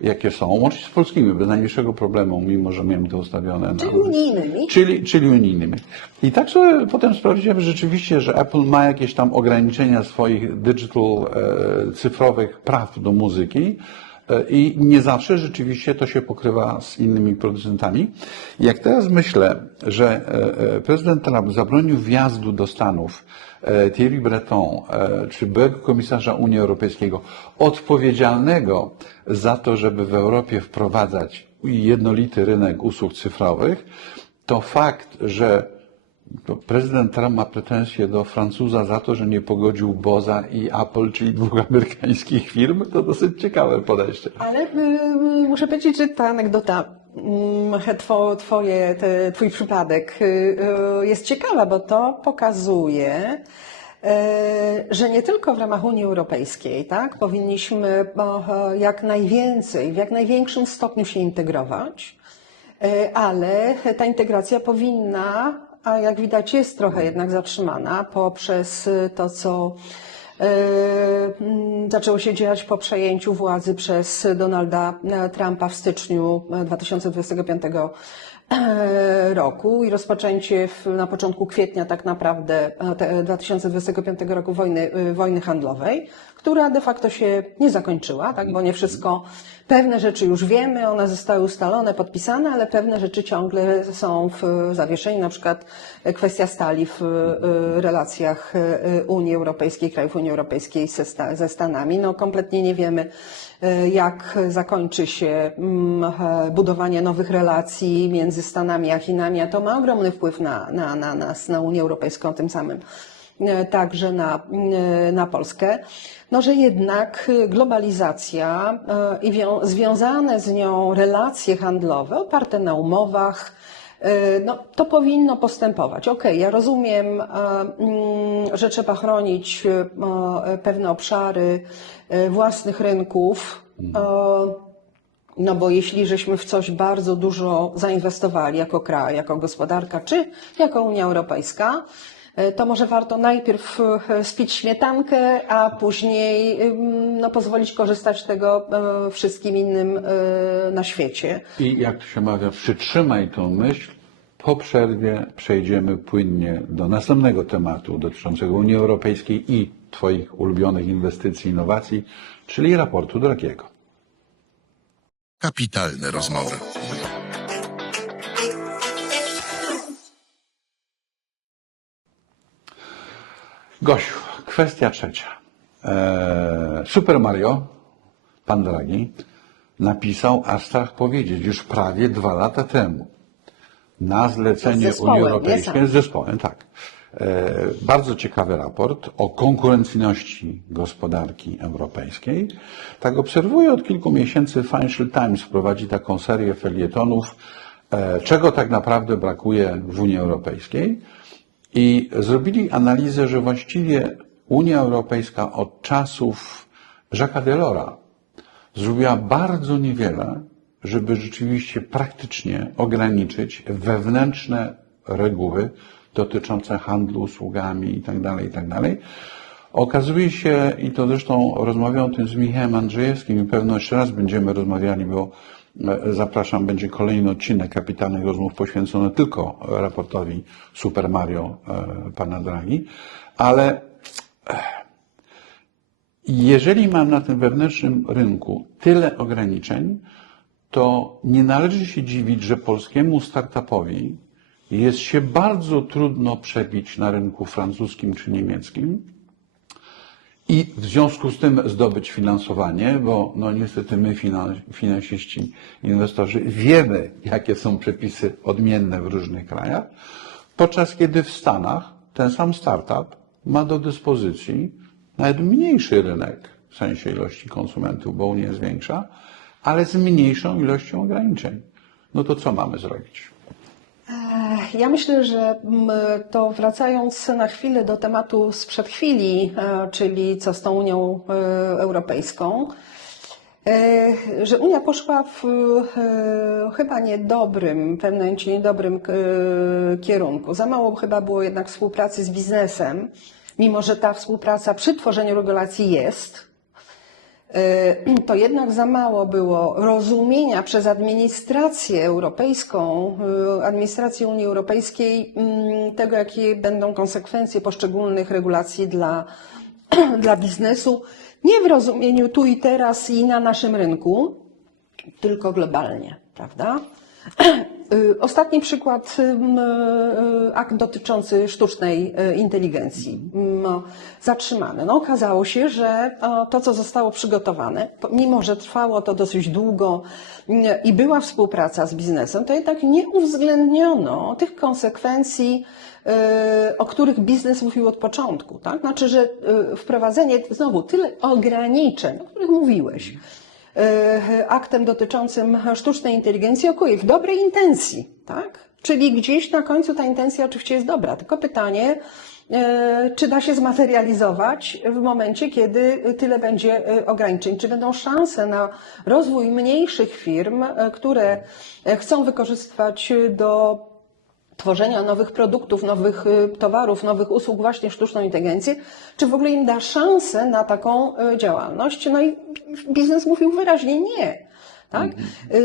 jakie są, łącznie z polskimi, bez najmniejszego problemu, mimo że miałem to ustawione na... Czyli unijnymi. Czyli unijnymi. I tak sobie potem sprawdziłem rzeczywiście, że Apple ma jakieś tam ograniczenia swoich cyfrowych praw do muzyki i nie zawsze rzeczywiście to się pokrywa z innymi producentami. Jak teraz myślę, że prezydent Trump zabronił wjazdu do Stanów Thierry Breton, czy byłego komisarza Unii Europejskiej, odpowiedzialnego za to, żeby w Europie wprowadzać jednolity rynek usług cyfrowych, to fakt, że prezydent Trump ma pretensje do Francuza za to, że nie pogodził Boza i Apple, czyli dwóch amerykańskich firm, to dosyć ciekawe podejście. Ale muszę powiedzieć, że ta anegdota, twój przypadek jest ciekawa, bo to pokazuje, że nie tylko w ramach Unii Europejskiej, tak, powinniśmy jak najwięcej, w jak największym stopniu się integrować, ale ta integracja powinna, a jak widać jest trochę jednak zatrzymana poprzez to, co zaczęło się dziać po przejęciu władzy przez Donalda Trumpa w styczniu 2025 roku i rozpoczęcie na początku kwietnia tak naprawdę 2025 roku wojny handlowej, która de facto się nie zakończyła, tak, bo nie wszystko, pewne rzeczy już wiemy, one zostały ustalone, podpisane, ale pewne rzeczy ciągle są w zawieszeniu, na przykład kwestia stali w relacjach Unii Europejskiej, krajów Unii Europejskiej ze Stanami. No kompletnie nie wiemy, jak zakończy się budowanie nowych relacji między Stanami a Chinami, a to ma ogromny wpływ na nas, na Unię Europejską, tym samym także na Polskę. No, że jednak globalizacja i związane z nią relacje handlowe oparte na umowach, no, to powinno postępować. Okej, ja rozumiem, że trzeba chronić pewne obszary własnych rynków, no bo jeśli żeśmy w coś bardzo dużo zainwestowali jako kraj, jako gospodarka, czy jako Unia Europejska, to może warto najpierw spić śmietankę, a później no, pozwolić korzystać z tego wszystkim innym na świecie. I jak to się mawia, przytrzymaj tą myśl, po przerwie przejdziemy płynnie do następnego tematu dotyczącego Unii Europejskiej i Twoich ulubionych inwestycji, innowacji, czyli raportu Dragiego. Kapitalne rozmowy. Gosiu, kwestia trzecia. Super Mario, pan Draghi, napisał, aż strach powiedzieć, już prawie 2 lata temu na zlecenie Unii Europejskiej, z zespołem, tak. Bardzo ciekawy raport o konkurencyjności gospodarki europejskiej. Tak obserwuję od kilku miesięcy, Financial Times prowadzi taką serię felietonów, czego tak naprawdę brakuje w Unii Europejskiej. I zrobili analizę, że właściwie Unia Europejska od czasów Jacques'a Delors'a zrobiła bardzo niewiele, żeby rzeczywiście praktycznie ograniczyć wewnętrzne reguły dotyczące handlu usługami itd., itd. Okazuje się, i to zresztą rozmawiałem o tym z Michałem Andrzejewskim i pewno jeszcze raz będziemy rozmawiali, bo zapraszam, będzie kolejny odcinek Kapitalnych Rozmów poświęcony tylko raportowi Super Mario pana Draghi, ale jeżeli mam na tym wewnętrznym rynku tyle ograniczeń, to nie należy się dziwić, że polskiemu startupowi jest się bardzo trudno przebić na rynku francuskim czy niemieckim i w związku z tym zdobyć finansowanie, bo no niestety my, finansiści, inwestorzy, wiemy, jakie są przepisy odmienne w różnych krajach, podczas kiedy w Stanach ten sam startup ma do dyspozycji nawet mniejszy rynek w sensie ilości konsumentów, bo Unia jest większa, ale z mniejszą ilością ograniczeń. No to co mamy zrobić? Ja myślę, że to wracając na chwilę do tematu sprzed chwili, czyli co z tą Unią Europejską, że Unia poszła w chyba niedobrym, w pewnym momencie niedobrym kierunku. Za mało chyba było jednak współpracy z biznesem, mimo że ta współpraca przy tworzeniu regulacji jest. to jednak za mało było rozumienia przez administrację europejską, administrację Unii Europejskiej tego, jakie będą konsekwencje poszczególnych regulacji dla biznesu, nie w rozumieniu tu i teraz i na naszym rynku, tylko globalnie, prawda? Ostatni przykład, akt dotyczący sztucznej inteligencji, zatrzymany. No, okazało się, że to, co zostało przygotowane, mimo że trwało to dosyć długo i była współpraca z biznesem, to jednak nie uwzględniono tych konsekwencji, o których biznes mówił od początku. Tak? Znaczy, że wprowadzenie znowu tyle ograniczeń, o których mówiłeś, aktem dotyczącym sztucznej inteligencji okuje w dobrej intencji, tak? Czyli gdzieś na końcu ta intencja oczywiście jest dobra, tylko pytanie, czy da się zmaterializować w momencie, kiedy tyle będzie ograniczeń, czy będą szanse na rozwój mniejszych firm, które chcą wykorzystywać do tworzenia nowych produktów, nowych towarów, nowych usług właśnie sztuczną inteligencję, czy w ogóle im da szansę na taką działalność. No i biznes mówił wyraźnie nie. Tak?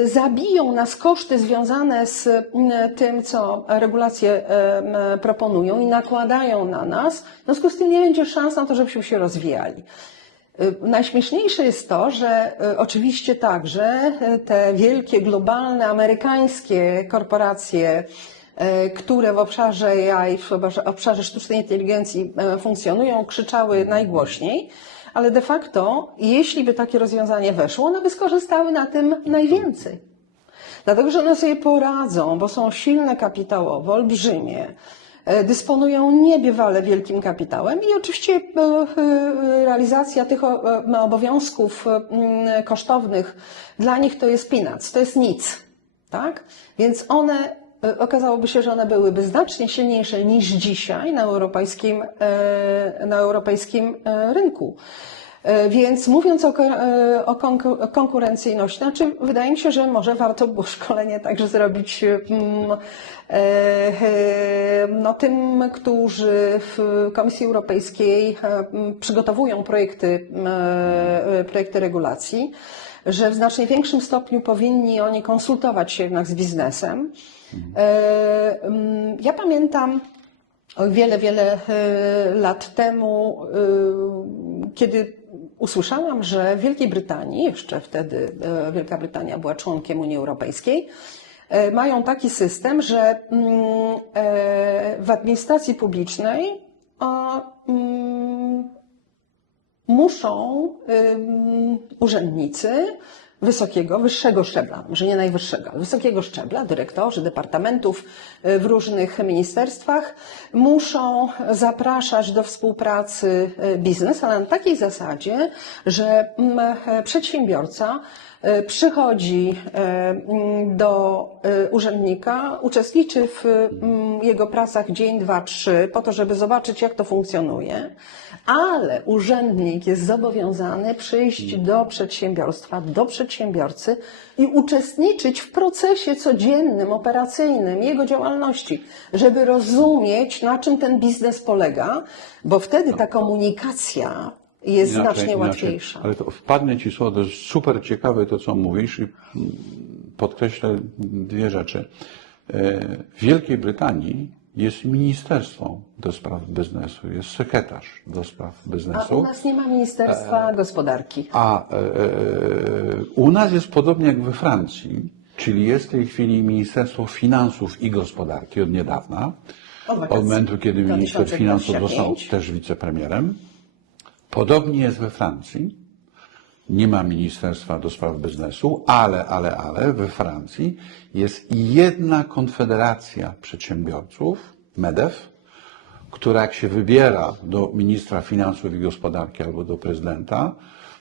Zabiją nas koszty związane z tym, co regulacje proponują i nakładają na nas. W związku z tym nie będzie szans na to, żebyśmy się rozwijali. Najśmieszniejsze jest to, że oczywiście także te wielkie, globalne, amerykańskie korporacje, które w obszarze AI, w obszarze sztucznej inteligencji funkcjonują, krzyczały najgłośniej, ale de facto, jeśli by takie rozwiązanie weszło, one by skorzystały na tym najwięcej. Dlatego, że one sobie poradzą, bo są silne kapitałowo, olbrzymie, dysponują niebywale wielkim kapitałem i oczywiście realizacja tych obowiązków kosztownych dla nich to jest peanuts, to jest nic. Tak? Więc okazałoby się, że one byłyby znacznie silniejsze niż dzisiaj na europejskim rynku. Więc mówiąc o konkurencyjności, znaczy wydaje mi się, że może warto było szkolenie także zrobić tym, którzy w Komisji Europejskiej przygotowują projekty regulacji, że w znacznie większym stopniu powinni oni konsultować się jednak z biznesem. Ja pamiętam wiele, wiele lat temu, kiedy usłyszałam, że w Wielkiej Brytanii, jeszcze wtedy Wielka Brytania była członkiem Unii Europejskiej, mają taki system, że w administracji publicznej muszą urzędnicy wyższego szczebla, może nie najwyższego, ale wysokiego szczebla, dyrektorzy departamentów w różnych ministerstwach muszą zapraszać do współpracy biznes, ale na takiej zasadzie, że przedsiębiorca przychodzi do urzędnika, uczestniczy w jego pracach dzień, 2, 3, po to, żeby zobaczyć, jak to funkcjonuje, ale urzędnik jest zobowiązany przyjść do przedsiębiorstwa, do przedsiębiorcy i uczestniczyć w procesie codziennym, operacyjnym jego działalności, żeby rozumieć, na czym ten biznes polega, bo wtedy ta komunikacja jest znacznie łatwiejsza. Ale to wpadnę Ci słowo, to jest super ciekawe to, co mówisz i podkreślę dwie rzeczy. W Wielkiej Brytanii jest ministerstwo do spraw biznesu, jest sekretarz do spraw biznesu. A u nas nie ma Ministerstwa Gospodarki. U nas jest podobnie jak we Francji, czyli jest w tej chwili Ministerstwo Finansów i Gospodarki od niedawna, od momentu, kiedy minister finansów został też wicepremierem. Podobnie jest we Francji. Nie ma Ministerstwa do spraw biznesu, ale we Francji jest jedna konfederacja przedsiębiorców, MEDEF, która jak się wybiera do ministra finansów i gospodarki albo do prezydenta,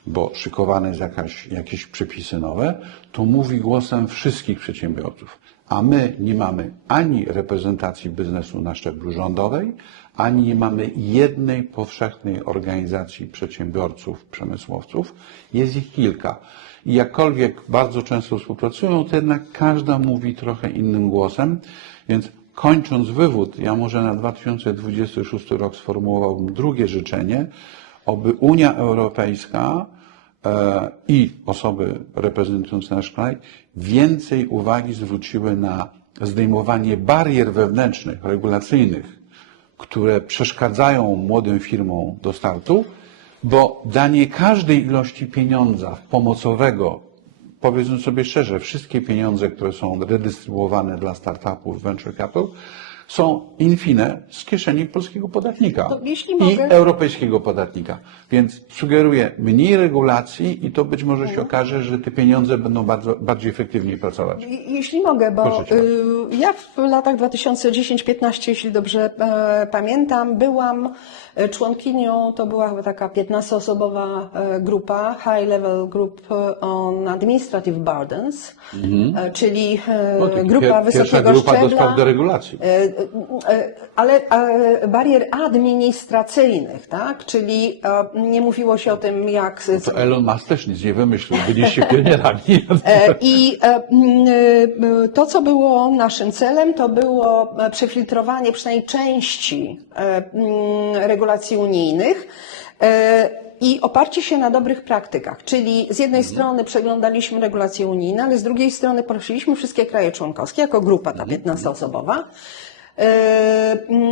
bo szykowane jest jakieś przepisy nowe, to mówi głosem wszystkich przedsiębiorców. A my nie mamy ani reprezentacji biznesu na szczeblu rządowej, ani nie mamy jednej powszechnej organizacji przedsiębiorców, przemysłowców. Jest ich kilka. I jakkolwiek bardzo często współpracują, to jednak każda mówi trochę innym głosem. Więc kończąc wywód, ja może na 2026 rok sformułowałbym drugie życzenie, aby Unia Europejska i osoby reprezentujące nasz kraj więcej uwagi zwróciły na zdejmowanie barier wewnętrznych, regulacyjnych, które przeszkadzają młodym firmom do startu, bo danie każdej ilości pieniądza pomocowego, powiedzmy sobie szczerze, wszystkie pieniądze, które są redystrybuowane dla startupów venture capital, są in fine z kieszeni polskiego podatnika To jeśli i mogę- europejskiego podatnika. Więc sugeruję mniej regulacji i to być może się okaże, że te pieniądze będą bardziej efektywnie pracować. Jeśli mogę, bo Proszę cię. ja w latach 2010-15, jeśli dobrze pamiętam, byłam członkinią, to była chyba taka 15-osobowa grupa, High Level Group on Administrative Burdens, czyli No, to grupa pierwsza wysokiego grupa do szczebla. spraw deregulacji. Ale barier administracyjnych, tak? Czyli nie mówiło się o tym, jak. To Elon Musk też nic nie wymyślił, byliście pionierami. I to, co było naszym celem, to było przefiltrowanie przynajmniej części regulacji unijnych i oparcie się na dobrych praktykach. Czyli z jednej strony przeglądaliśmy regulacje unijne, ale z drugiej strony prosiliśmy wszystkie kraje członkowskie, jako grupa ta 15-osobowa,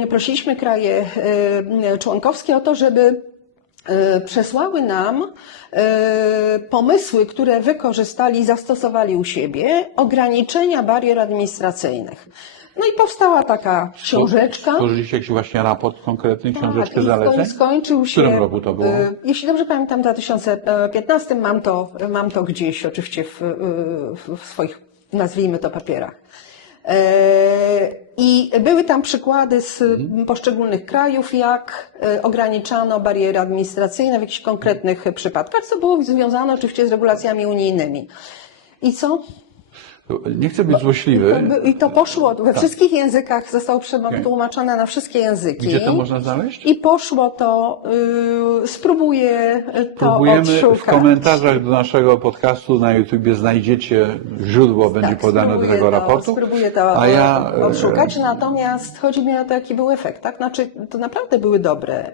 prosiliśmy kraje członkowskie o to, żeby przesłały nam pomysły, które wykorzystali i zastosowali u siebie, ograniczenia barier administracyjnych. No i powstała taka książeczka. Stworzyliście jakiś właśnie raport konkretny, książeczkę Tak, i zaleceń? skończył się. W którym roku to było? Jeśli dobrze pamiętam, w 2015 mam to gdzieś oczywiście w swoich, nazwijmy to, papierach. I były tam przykłady z poszczególnych krajów, jak ograniczano bariery administracyjne w jakichś konkretnych przypadkach, co było związane oczywiście z regulacjami unijnymi. I co? Nie chcę być złośliwy. I to poszło we wszystkich językach, zostało przetłumaczone na wszystkie języki. Gdzie to można znaleźć? I poszło to, spróbuję to Próbujemy odszukać. w komentarzach do naszego podcastu na YouTubie znajdziecie źródło, będzie podane do tego raportu. Spróbuję to A ja odszukać, natomiast chodzi mi o to, jaki był efekt. Tak? Znaczy, to naprawdę były dobre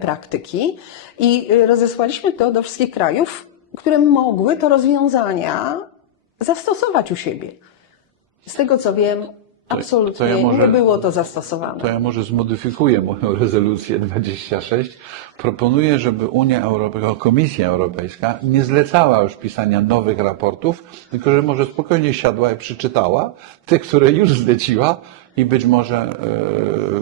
praktyki i rozesłaliśmy to do wszystkich krajów, które mogły to rozwiązania zastosować u siebie. Z tego co wiem, absolutnie nie było to zastosowane. To ja może zmodyfikuję moją rezolucję 26. Proponuję, żeby Unia Europejska, Komisja Europejska nie zlecała już pisania nowych raportów, tylko że może spokojnie siadła i przeczytała te, które już zleciła i być może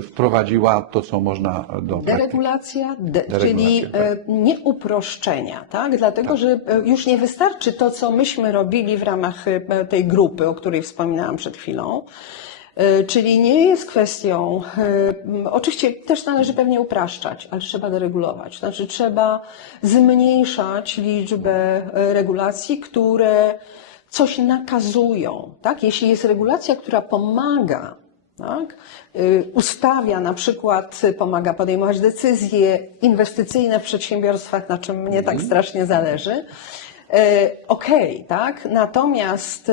wprowadziła to, co można do praktyki. Deregulacja, Deregulacja, czyli tak. nie uproszczenia, tak? Dlatego, że już nie wystarczy to, co myśmy robili w ramach tej grupy, o której wspominałam przed chwilą. Czyli nie jest kwestią, oczywiście też należy pewnie upraszczać, ale trzeba deregulować. Znaczy trzeba zmniejszać liczbę regulacji, które coś nakazują. Tak? Jeśli jest regulacja, która pomaga, tak? Ustawia na przykład, pomaga podejmować decyzje inwestycyjne w przedsiębiorstwach, na czym mnie tak strasznie zależy. Okej, tak? Natomiast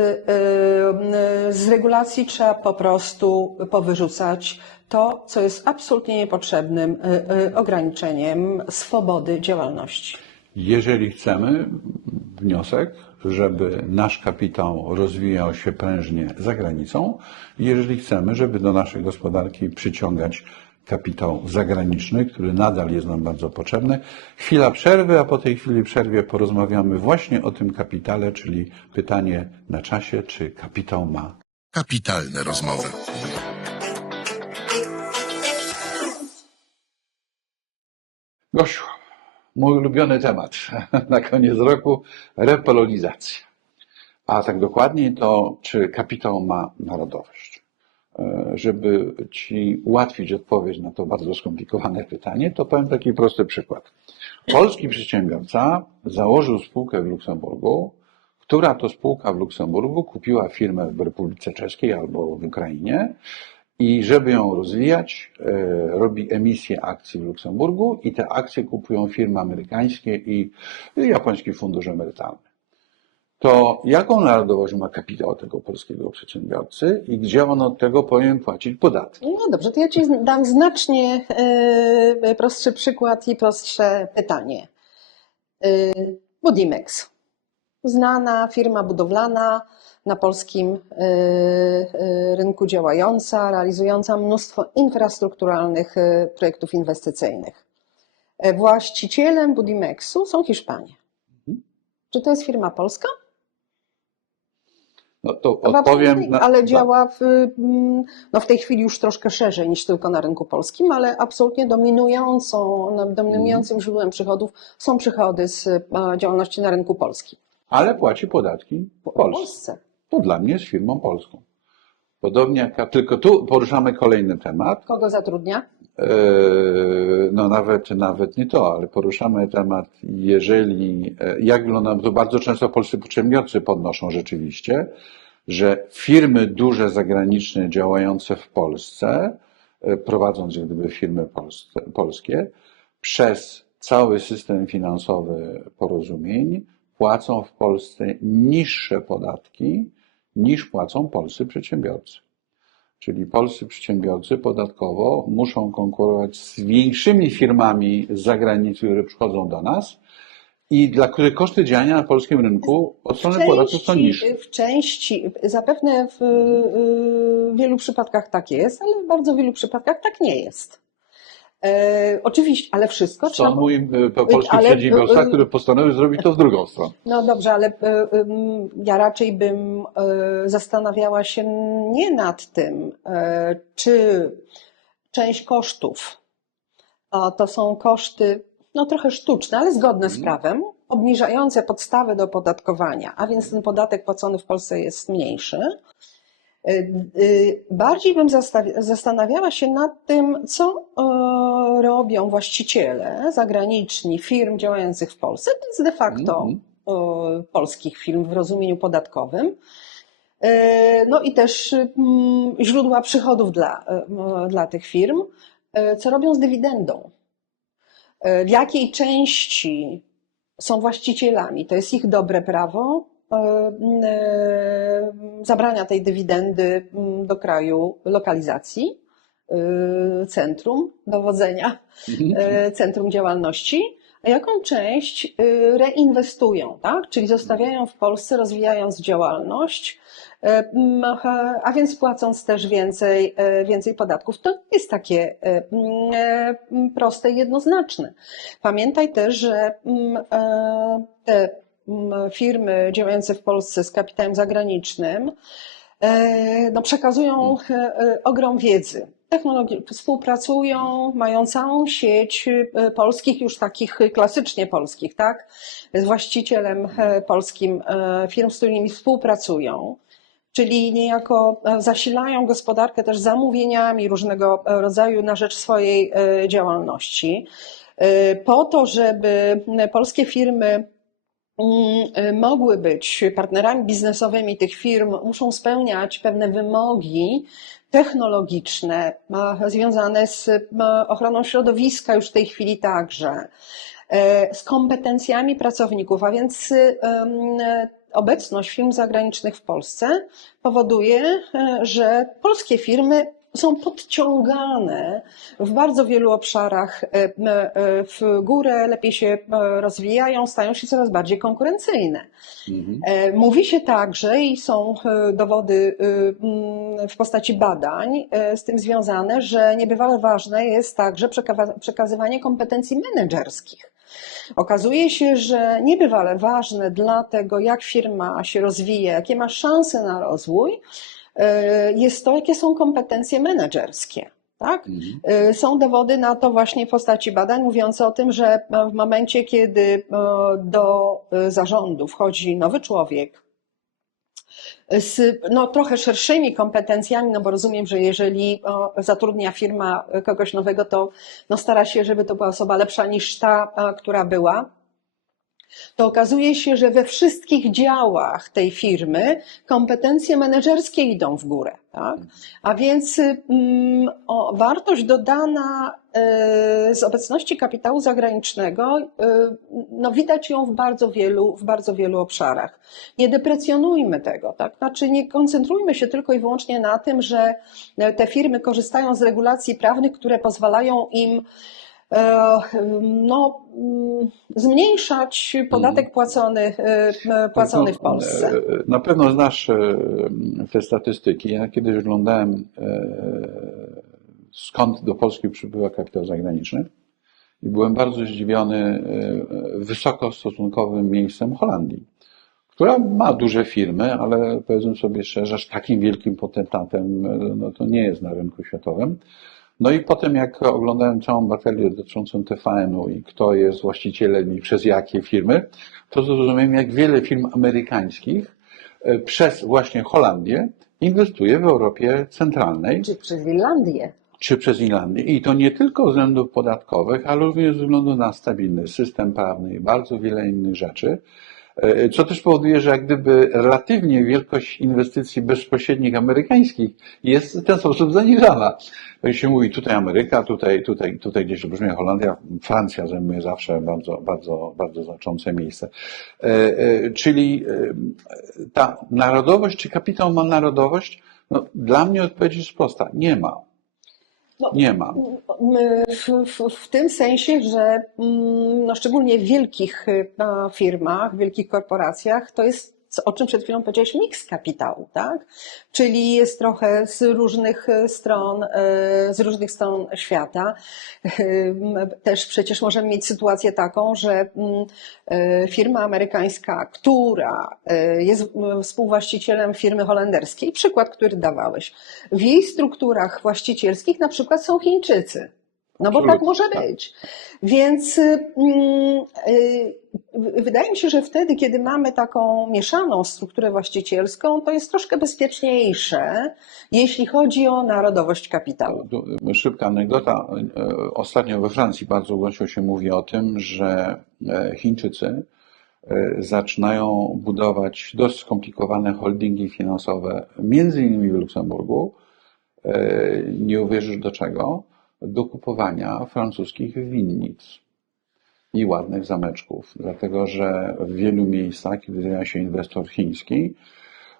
z regulacji trzeba po prostu powyrzucać to, co jest absolutnie niepotrzebnym ograniczeniem swobody działalności. Jeżeli chcemy, wniosek, żeby nasz kapitał rozwijał się prężnie za granicą, jeżeli chcemy, żeby do naszej gospodarki przyciągać kapitał zagraniczny, który nadal jest nam bardzo potrzebny. Chwila przerwy, a po tej chwili przerwie porozmawiamy właśnie o tym kapitale, czyli pytanie na czasie, czy kapitał ma. Kapitalne rozmowy. Gosiu, mój ulubiony temat na koniec roku, repolonizacja. A tak dokładniej to, czy kapitał ma narodowość. Żeby Ci ułatwić odpowiedź na to bardzo skomplikowane pytanie, to powiem taki prosty przykład. Polski przedsiębiorca założył spółkę w Luksemburgu, która to spółka w Luksemburgu kupiła firmę w Republice Czeskiej albo w Ukrainie i żeby ją rozwijać, robi emisję akcji w Luksemburgu i te akcje kupują firmy amerykańskie i japoński fundusz emerytalny. To jaką narodowość ma kapitał tego polskiego przedsiębiorcy i gdzie on od tego powinien płacić podatki? No dobrze, to ja Ci dam znacznie prostszy przykład i prostsze pytanie. Budimex. Znana firma budowlana, na polskim rynku działająca, realizująca mnóstwo infrastrukturalnych projektów inwestycyjnych. Właścicielem Budimexu są Hiszpanie. Czy to jest firma polska? No to odpowiem na... Ale działa w tej chwili już troszkę szerzej niż tylko na rynku polskim, ale absolutnie dominującym źródłem przychodów są przychody z działalności na rynku polskim. Ale płaci podatki w Polsce. To dla mnie jest firmą polską. Podobnie jak, tylko tu poruszamy kolejny temat. Kogo zatrudnia? No nawet nie to, ale poruszamy temat, jak wygląda, to bardzo często polscy przedsiębiorcy podnoszą rzeczywiście, że firmy duże zagraniczne działające w Polsce, prowadząc jak gdyby firmy polskie, przez cały system finansowy porozumień płacą w Polsce niższe podatki niż płacą polscy przedsiębiorcy. Czyli polscy przedsiębiorcy podatkowo muszą konkurować z większymi firmami z zagranicy, które przychodzą do nas i dla których koszty działania na polskim rynku od strony podatków są niższe. W części, zapewne w wielu przypadkach tak jest, ale w bardzo wielu przypadkach tak nie jest. Oczywiście, ale wszystko trzeba... Są polskich przedsiębiorstwa, które postanowiły zrobić to w drugą stronę. No dobrze, ale ja raczej bym zastanawiała się nie nad tym, czy część kosztów to są koszty no trochę sztuczne, ale zgodne z prawem, obniżające podstawę do opodatkowania, a więc ten podatek płacony w Polsce jest mniejszy. Bardziej bym zastanawiała się nad tym, co robią właściciele zagraniczni firm działających w Polsce, więc de facto polskich firm w rozumieniu podatkowym. No i też źródła przychodów dla tych firm, co robią z dywidendą. W jakiej części są właścicielami, to jest ich dobre prawo, zabrania tej dywidendy do kraju lokalizacji, centrum dowodzenia, centrum działalności, a jaką część reinwestują, tak? Czyli zostawiają w Polsce, rozwijając działalność, a więc płacąc też więcej podatków. To jest takie proste i jednoznaczne. Pamiętaj też, że te firmy działające w Polsce z kapitałem zagranicznym przekazują ogrom wiedzy. Współpracują, mają całą sieć polskich, już takich klasycznie polskich, tak? Z właścicielem polskim firm, z którymi współpracują. Czyli niejako zasilają gospodarkę też zamówieniami różnego rodzaju na rzecz swojej działalności. Po to, żeby polskie firmy mogły być partnerami biznesowymi tych firm, muszą spełniać pewne wymogi technologiczne związane z ochroną środowiska już w tej chwili także, z kompetencjami pracowników, a więc obecność firm zagranicznych w Polsce powoduje, że polskie firmy są podciągane w bardzo wielu obszarach w górę, lepiej się rozwijają, stają się coraz bardziej konkurencyjne. Mówi się także i są dowody w postaci badań z tym związane, że niebywale ważne jest także przekazywanie kompetencji menedżerskich. Okazuje się, że niebywale ważne dla tego, jak firma się rozwija, jakie ma szanse na rozwój, jest to, jakie są kompetencje menedżerskie. Tak? Są dowody na to właśnie w postaci badań mówiące o tym, że w momencie, kiedy do zarządu wchodzi nowy człowiek z trochę szerszymi kompetencjami, bo rozumiem, że jeżeli zatrudnia firma kogoś nowego, to stara się, żeby to była osoba lepsza niż ta, która była, to okazuje się, że we wszystkich działach tej firmy kompetencje menedżerskie idą w górę. Tak? A więc wartość dodana z obecności kapitału zagranicznego, widać ją w bardzo wielu obszarach. Nie deprecjonujmy tego, tak? Znaczy nie koncentrujmy się tylko i wyłącznie na tym, że te firmy korzystają z regulacji prawnych, które pozwalają im no, zmniejszać podatek płacony w Polsce. Na pewno znasz te statystyki. Ja kiedyś oglądałem, skąd do Polski przybywa kapitał zagraniczny i byłem bardzo zdziwiony wysoko stosunkowym miejscem Holandii, która ma duże firmy, ale powiedzmy sobie szczerze, aż takim wielkim potentatem no to nie jest na rynku światowym. No i potem jak oglądałem całą baterię dotyczącą TVN-u i kto jest właścicielem i przez jakie firmy, to zrozumiałem, jak wiele firm amerykańskich przez właśnie Holandię inwestuje w Europie Centralnej Czy przez Irlandię? czy przez Irlandię. I to nie tylko ze względów podatkowych, ale również ze względu na stabilny system prawny i bardzo wiele innych rzeczy. Co też powoduje, że jak gdyby relatywnie wielkość inwestycji bezpośrednich amerykańskich jest w ten sposób zaniżana. Jak się mówi tutaj Ameryka, tutaj gdzieś brzmi Holandia, Francja zajmuje zawsze bardzo znaczące miejsce. Czyli ta narodowość, czy kapitał ma narodowość? No, dla mnie odpowiedź jest prosta. Nie ma. No, Nie ma. w tym sensie, że no, szczególnie w wielkich firmach, w wielkich korporacjach, to jest, o czym przed chwilą powiedziałeś, miks kapitału, tak? Czyli jest trochę z różnych stron świata. Też przecież możemy mieć sytuację taką, że firma amerykańska, która jest współwłaścicielem firmy holenderskiej, przykład, który dawałeś, w jej strukturach właścicielskich na przykład są Chińczycy. No bo tak może być. Więc wydaje mi się, że wtedy, kiedy mamy taką mieszaną strukturę właścicielską, to jest troszkę bezpieczniejsze, jeśli chodzi o narodowość kapitału. Szybka anegdota. Ostatnio we Francji bardzo głośno się mówi o tym, że Chińczycy zaczynają budować dość skomplikowane holdingi finansowe, między innymi w Luksemburgu. Nie uwierzysz do czego? Do kupowania francuskich winnic i ładnych zameczków, dlatego że w wielu miejscach, kiedy zjawia się inwestor chiński,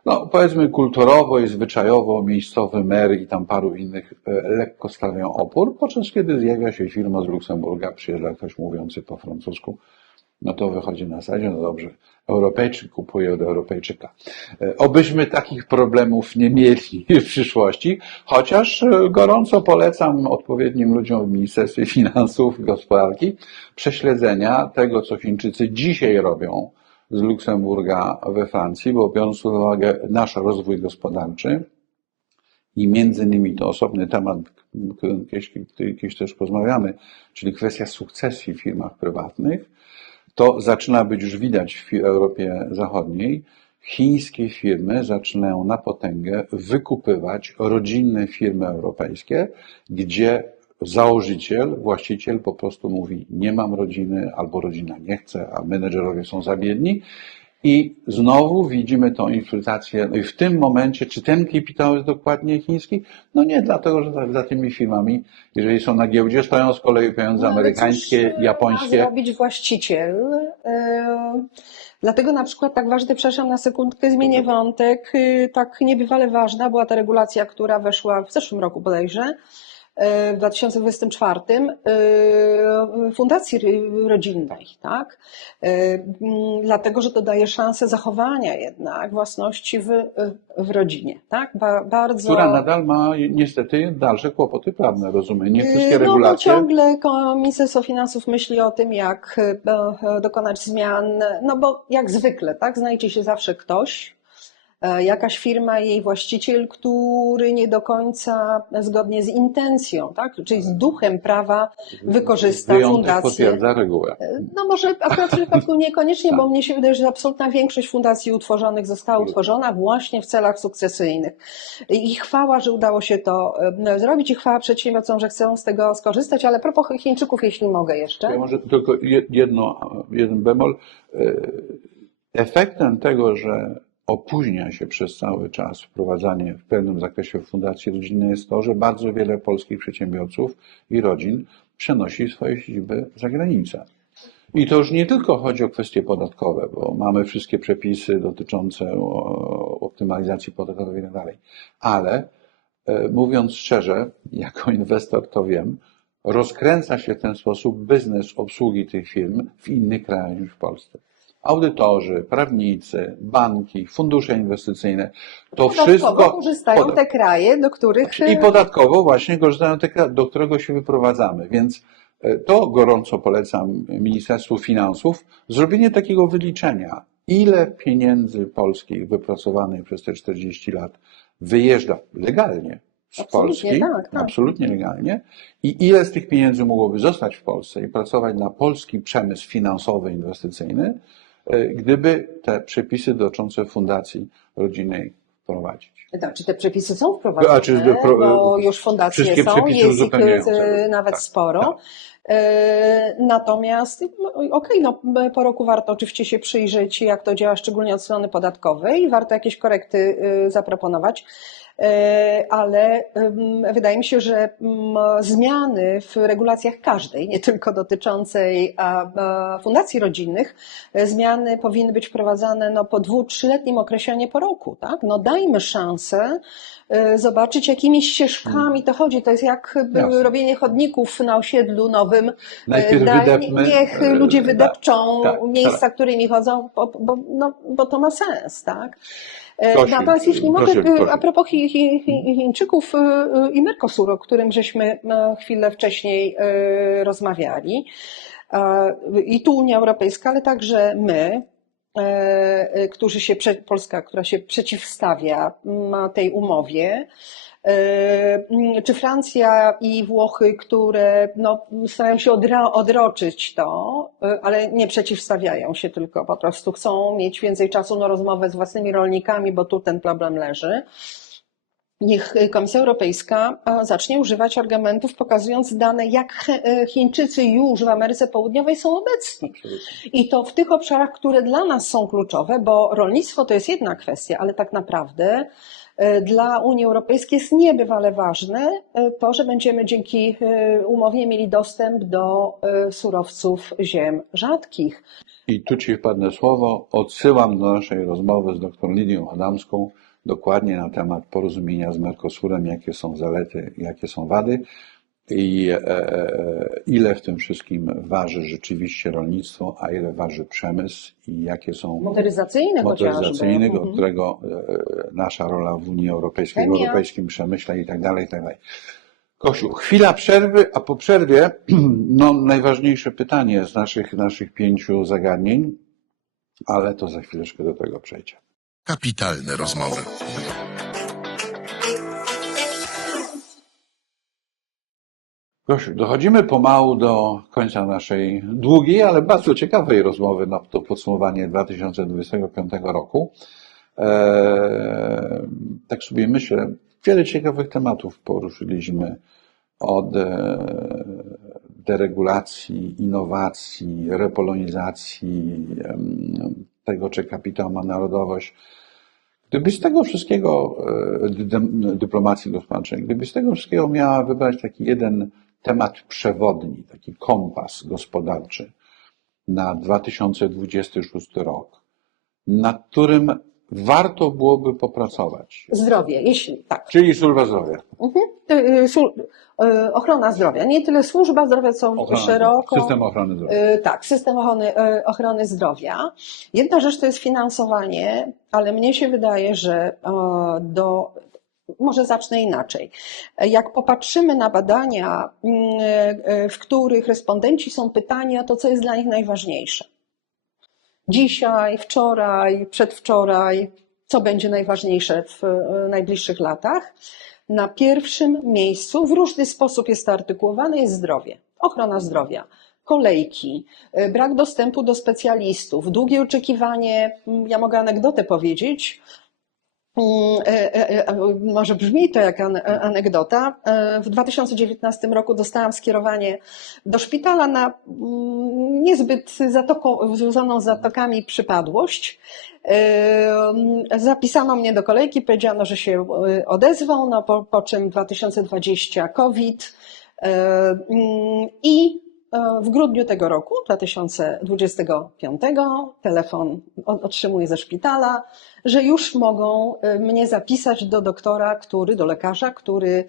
no powiedzmy kulturowo i zwyczajowo miejscowy mer i tam paru innych lekko stawiają opór, podczas kiedy zjawia się firma z Luksemburga, przyjeżdża ktoś mówiący po francusku, no to wychodzi na zasadzie, no dobrze, Europejczyk kupuje od Europejczyka. Obyśmy takich problemów nie mieli w przyszłości, chociaż gorąco polecam odpowiednim ludziom w Ministerstwie Finansów i Gospodarki prześledzenia tego, co Chińczycy dzisiaj robią z Luksemburga we Francji, bo biorąc pod uwagę nasz rozwój gospodarczy i między innymi to osobny temat, który kiedyś też porozmawiamy, czyli kwestia sukcesji w firmach prywatnych, to zaczyna być już widać w Europie Zachodniej. Chińskie firmy zaczynają na potęgę wykupywać rodzinne firmy europejskie, gdzie założyciel, właściciel po prostu mówi: nie mam rodziny, albo rodzina nie chce, a menedżerowie są za biedni. I znowu widzimy tą infiltrację. No i w tym momencie, czy ten kapitał jest dokładnie chiński? No nie, dlatego że za tymi firmami, jeżeli są na giełdzie, stoją z kolei pieniądze amerykańskie, japońskie. Ma zrobić właściciel. Dlatego na przykład tak ważne, przepraszam na sekundkę, zmienię wątek, tak niebywale ważna była ta regulacja, która weszła w zeszłym roku bodajże, w 2024 fundacji rodzinnej, tak? Dlatego, że to daje szansę zachowania jednak własności w rodzinie, tak? Bardzo... Która nadal ma niestety dalsze kłopoty prawne, rozumiem. Nie wszystkie regulacje. No bo ciągle Ministerstwo Finansów myśli o tym, jak dokonać zmian, no bo jak zwykle, tak? Znajdzie się zawsze ktoś, jakaś firma, jej właściciel, który nie do końca zgodnie z intencją, tak? Czyli z duchem prawa wykorzysta Wyjątek fundację. potwierdza regułę. No może akurat w tym przypadku niekoniecznie, bo mnie się wydaje, że absolutna większość fundacji utworzonych została utworzona właśnie w celach sukcesyjnych. I chwała, że udało się to zrobić i chwała przedsiębiorcom, że chcą z tego skorzystać, ale propos Chińczyków, jeśli mogę jeszcze. Ja może tylko jeden bemol. Efektem tego, że opóźnia się przez cały czas wprowadzanie w pewnym zakresie fundacji rodzinnej jest to, że bardzo wiele polskich przedsiębiorców i rodzin przenosi swoje siedziby za granicę. I to już nie tylko chodzi o kwestie podatkowe, bo mamy wszystkie przepisy dotyczące optymalizacji podatkowej i tak dalej, ale mówiąc szczerze, jako inwestor to wiem, rozkręca się w ten sposób biznes obsługi tych firm w innych krajach niż w Polsce. Audytorzy, prawnicy, banki, fundusze inwestycyjne, to Podatkowo wszystko korzystają te kraje, do których... i podatkowo właśnie korzystają te kraje, do którego się wyprowadzamy. Więc to gorąco polecam Ministerstwu Finansów zrobienie takiego wyliczenia, ile pieniędzy polskich wypracowanych przez te 40 lat wyjeżdża legalnie z Absolutnie, Polski, tak. absolutnie legalnie, i ile z tych pieniędzy mogłoby zostać w Polsce i pracować na polski przemysł finansowy, inwestycyjny, gdyby te przepisy dotyczące fundacji rodzinnej wprowadzić. Znaczy te przepisy są wprowadzone, bo już fundacje wszystkie są, przepisy jest ich uzupełniające. nawet Tak, sporo. tak. Natomiast po roku warto oczywiście się przyjrzeć, jak to działa, szczególnie od strony podatkowej. Warto jakieś korekty zaproponować. Ale wydaje mi się, że zmiany w regulacjach każdej, nie tylko dotyczącej fundacji rodzinnych, zmiany powinny być wprowadzane po 2-3-letnim okresie, a nie po roku. Tak? Dajmy szansę zobaczyć, jakimi ścieżkami to chodzi. To jest jak Jasne. robienie chodników na osiedlu nowym. Najpierw wydepmy, Niech ludzie wydepczą tak, miejsca, którymi chodzą, bo to ma sens. Tak? Gosiu, Natomiast jeśli mogę, proszę. a propos Chińczyków i Mercosuru, o którym żeśmy chwilę wcześniej rozmawiali, i tu Unia Europejska, ale także my, Polska, która się przeciwstawia tej umowie, czy Francja i Włochy, które starają się odroczyć to, ale nie przeciwstawiają się, tylko po prostu chcą mieć więcej czasu na rozmowę z własnymi rolnikami, bo tu ten problem leży. Niech Komisja Europejska zacznie używać argumentów, pokazując dane, jak Chińczycy już w Ameryce Południowej są obecni. I to w tych obszarach, które dla nas są kluczowe, bo rolnictwo to jest jedna kwestia, ale tak naprawdę dla Unii Europejskiej jest niebywale ważne to, że będziemy dzięki umowie mieli dostęp do surowców ziem rzadkich. I tu Ci wpadnę słowo, odsyłam do naszej rozmowy z dr Lidią Adamską, dokładnie na temat porozumienia z Mercosurem, jakie są zalety, jakie są wady i ile w tym wszystkim waży rzeczywiście rolnictwo, a ile waży przemysł i jakie są Motoryzacyjne chociażby. od którego nasza rola w Unii Europejskiej, w europejskim przemyśle i tak dalej, i tak dalej. Kosiu, chwila przerwy, a po przerwie najważniejsze pytanie z naszych 5 zagadnień, ale to za chwileczkę do tego przejdzie. Kapitalne rozmowy. Gosiu, dochodzimy pomału do końca naszej długiej, ale bardzo ciekawej rozmowy na to podsumowanie 2025 roku. Tak sobie myślę, wiele ciekawych tematów poruszyliśmy, od deregulacji, innowacji, repolonizacji, tego, czy kapitał ma narodowość. Gdybyś z tego wszystkiego, dyplomacji gospodarczej, gdybyś z tego wszystkiego miała wybrać taki jeden temat przewodni, taki kompas gospodarczy na 2026 rok, nad którym warto byłoby popracować. Zdrowie, jeśli tak. Czyli służba zdrowia. Ochrona zdrowia. Nie tyle służba zdrowia, co szeroko. System ochrony zdrowia. Tak, system ochrony zdrowia. Jedna rzecz to jest finansowanie, ale mnie się wydaje, że może zacznę inaczej. Jak popatrzymy na badania, w których respondenci są pytani o to, co jest dla nich najważniejsze. Dzisiaj, wczoraj, przedwczoraj, co będzie najważniejsze w najbliższych latach. Na pierwszym miejscu, w różny sposób jest to artykułowane, jest zdrowie, ochrona zdrowia, kolejki, brak dostępu do specjalistów, długie oczekiwanie. Ja mogę anegdotę powiedzieć. Może brzmi to jak anegdota. W 2019 roku dostałam skierowanie do szpitala na niezbyt związaną z zatokami przypadłość. Zapisano mnie do kolejki, powiedziano, że się odezwą, po czym 2020 COVID i w grudniu tego roku, 2025, telefon otrzymuję ze szpitala, że już mogą mnie zapisać do doktora, do lekarza, który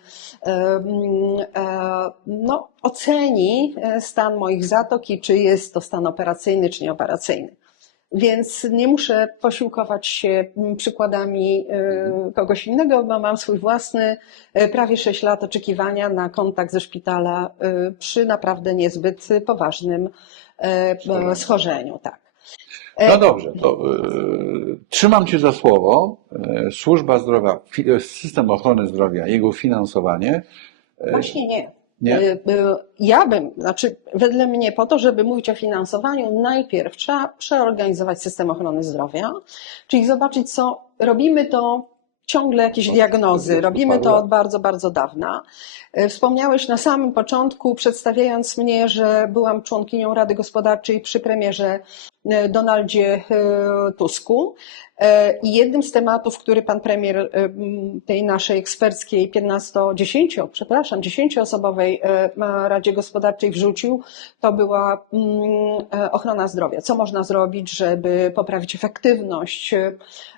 oceni stan moich zatok i czy jest to stan operacyjny, czy nieoperacyjny. Więc nie muszę posiłkować się przykładami kogoś innego, bo mam swój własny, prawie 6 lat oczekiwania na kontakt ze szpitala przy naprawdę niezbyt poważnym schorzeniu. Tak. No dobrze, to trzymam Cię za słowo. Służba zdrowia, system ochrony zdrowia, jego finansowanie. Właśnie nie. Nie? Wedle mnie po to, żeby mówić o finansowaniu, najpierw trzeba przeorganizować system ochrony zdrowia, czyli zobaczyć, co robimy to ciągle jakieś diagnozy, robimy to od bardzo, bardzo dawna. Wspomniałeś na samym początku, przedstawiając mnie, że byłam członkinią Rady Gospodarczej przy premierze Donaldzie Tusku. I jednym z tematów, który pan premier tej naszej eksperckiej 10-osobowej Radzie Gospodarczej wrzucił, to była ochrona zdrowia. Co można zrobić, żeby poprawić efektywność,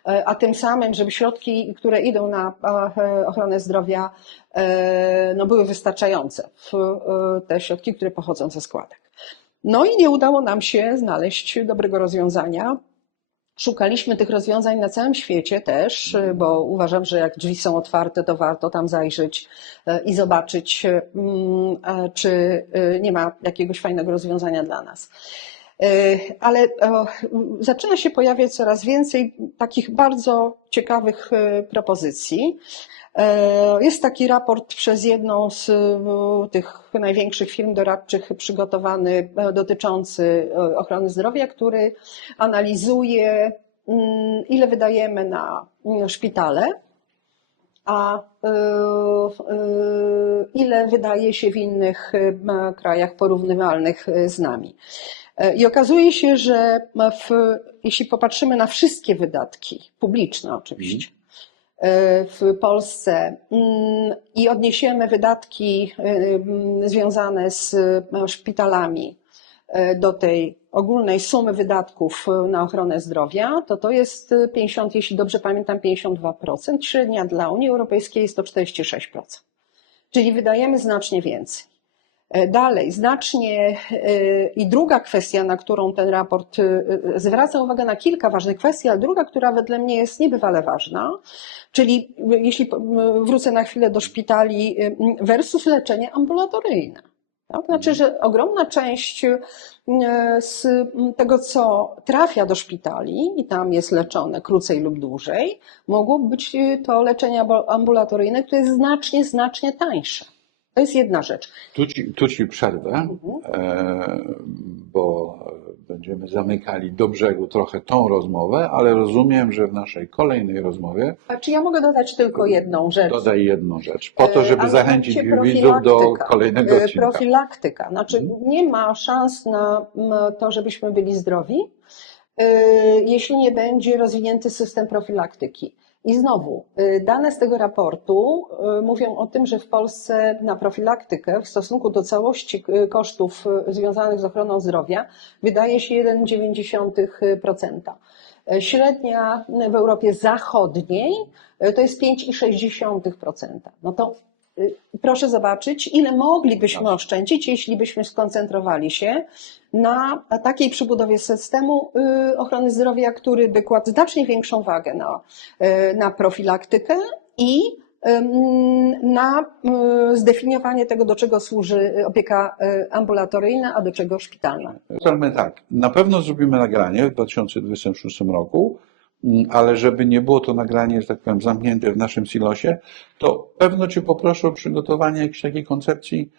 a tym samym, żeby środki, które idą na ochronę zdrowia, były wystarczające w te środki, które pochodzą ze składek. No i nie udało nam się znaleźć dobrego rozwiązania. Szukaliśmy tych rozwiązań na całym świecie też, bo uważam, że jak drzwi są otwarte, to warto tam zajrzeć i zobaczyć, czy nie ma jakiegoś fajnego rozwiązania dla nas. Ale zaczyna się pojawiać coraz więcej takich bardzo ciekawych propozycji. Jest taki raport przez jedną z tych największych firm doradczych przygotowany dotyczący ochrony zdrowia, który analizuje, ile wydajemy na szpitale, a ile wydaje się w innych krajach porównywalnych z nami. I okazuje się, że jeśli popatrzymy na wszystkie wydatki, publiczne oczywiście, w Polsce i odniesiemy wydatki związane z szpitalami do tej ogólnej sumy wydatków na ochronę zdrowia, to jest 50, jeśli dobrze pamiętam, 52%. Średnia dla Unii Europejskiej jest to 46%. Czyli wydajemy znacznie więcej. Dalej, i druga kwestia, na którą ten raport zwraca uwagę, na kilka ważnych kwestii, ale druga, która wedle mnie jest niebywale ważna, czyli jeśli wrócę na chwilę do szpitali versus leczenie ambulatoryjne. Tak? Znaczy, że ogromna część z tego, co trafia do szpitali i tam jest leczone krócej lub dłużej, mogłoby być to leczenie ambulatoryjne, które jest znacznie, znacznie tańsze. To jest jedna rzecz. Tu ci przerwę, bo będziemy zamykali do brzegu trochę tą rozmowę, ale rozumiem, że w naszej kolejnej rozmowie Czy ja mogę dodać tylko jedną rzecz? dodaj jedną rzecz, po to, żeby zachęcić widzów do kolejnego odcinka. Profilaktyka. Znaczy nie ma szans na to, żebyśmy byli zdrowi, jeśli nie będzie rozwinięty system profilaktyki. I znowu, dane z tego raportu mówią o tym, że w Polsce na profilaktykę w stosunku do całości kosztów związanych z ochroną zdrowia wydaje się 1,9%. Średnia w Europie Zachodniej to jest 5,6%. No to proszę zobaczyć, ile moglibyśmy oszczędzić, jeśli byśmy skoncentrowali się na takiej przebudowie systemu ochrony zdrowia, który by kładł znacznie większą wagę na profilaktykę i na zdefiniowanie tego, do czego służy opieka ambulatoryjna, a do czego szpitalna. Ustalmy tak, na pewno zrobimy nagranie w 2026 roku, ale żeby nie było to nagranie, że tak powiem, zamknięte w naszym silosie, to pewno Cię poproszę o przygotowanie jakiejś takiej koncepcji,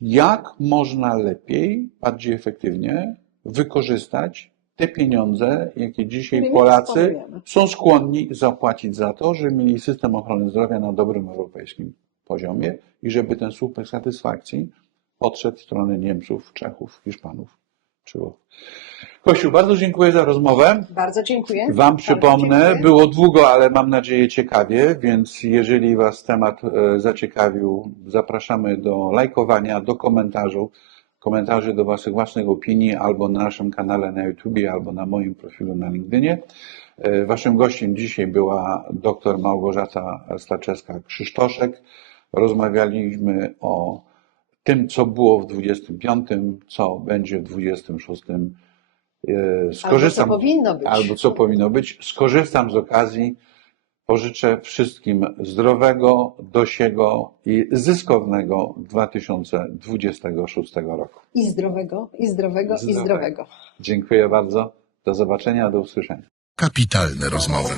jak można lepiej, bardziej efektywnie wykorzystać te pieniądze, jakie dzisiaj Polacy są skłonni zapłacić za to, żeby mieli system ochrony zdrowia na dobrym europejskim poziomie i żeby ten słupek satysfakcji podszedł w stronę Niemców, Czechów, Hiszpanów czy Włoch. Kościół, bardzo dziękuję za rozmowę. Bardzo dziękuję. Wam przypomnę, było długo, ale mam nadzieję ciekawie, więc jeżeli Was temat zaciekawił, zapraszamy do lajkowania, do komentarzu. komentarzy do Waszych własnych opinii albo na naszym kanale na YouTubie, albo na moim profilu na LinkedInie. Waszym gościem dzisiaj była dr Małgorzata Staczewska-Krzysztoszek. Rozmawialiśmy o tym, co było w 25, co będzie w 26. Albo co powinno być. Albo co powinno być. Skorzystam z okazji. Pożyczę wszystkim zdrowego, dosiego i zyskownego 2026 roku. I zdrowego, i zdrowego, i zdrowego. Dziękuję bardzo. Do zobaczenia, do usłyszenia. Kapitalne rozmowy.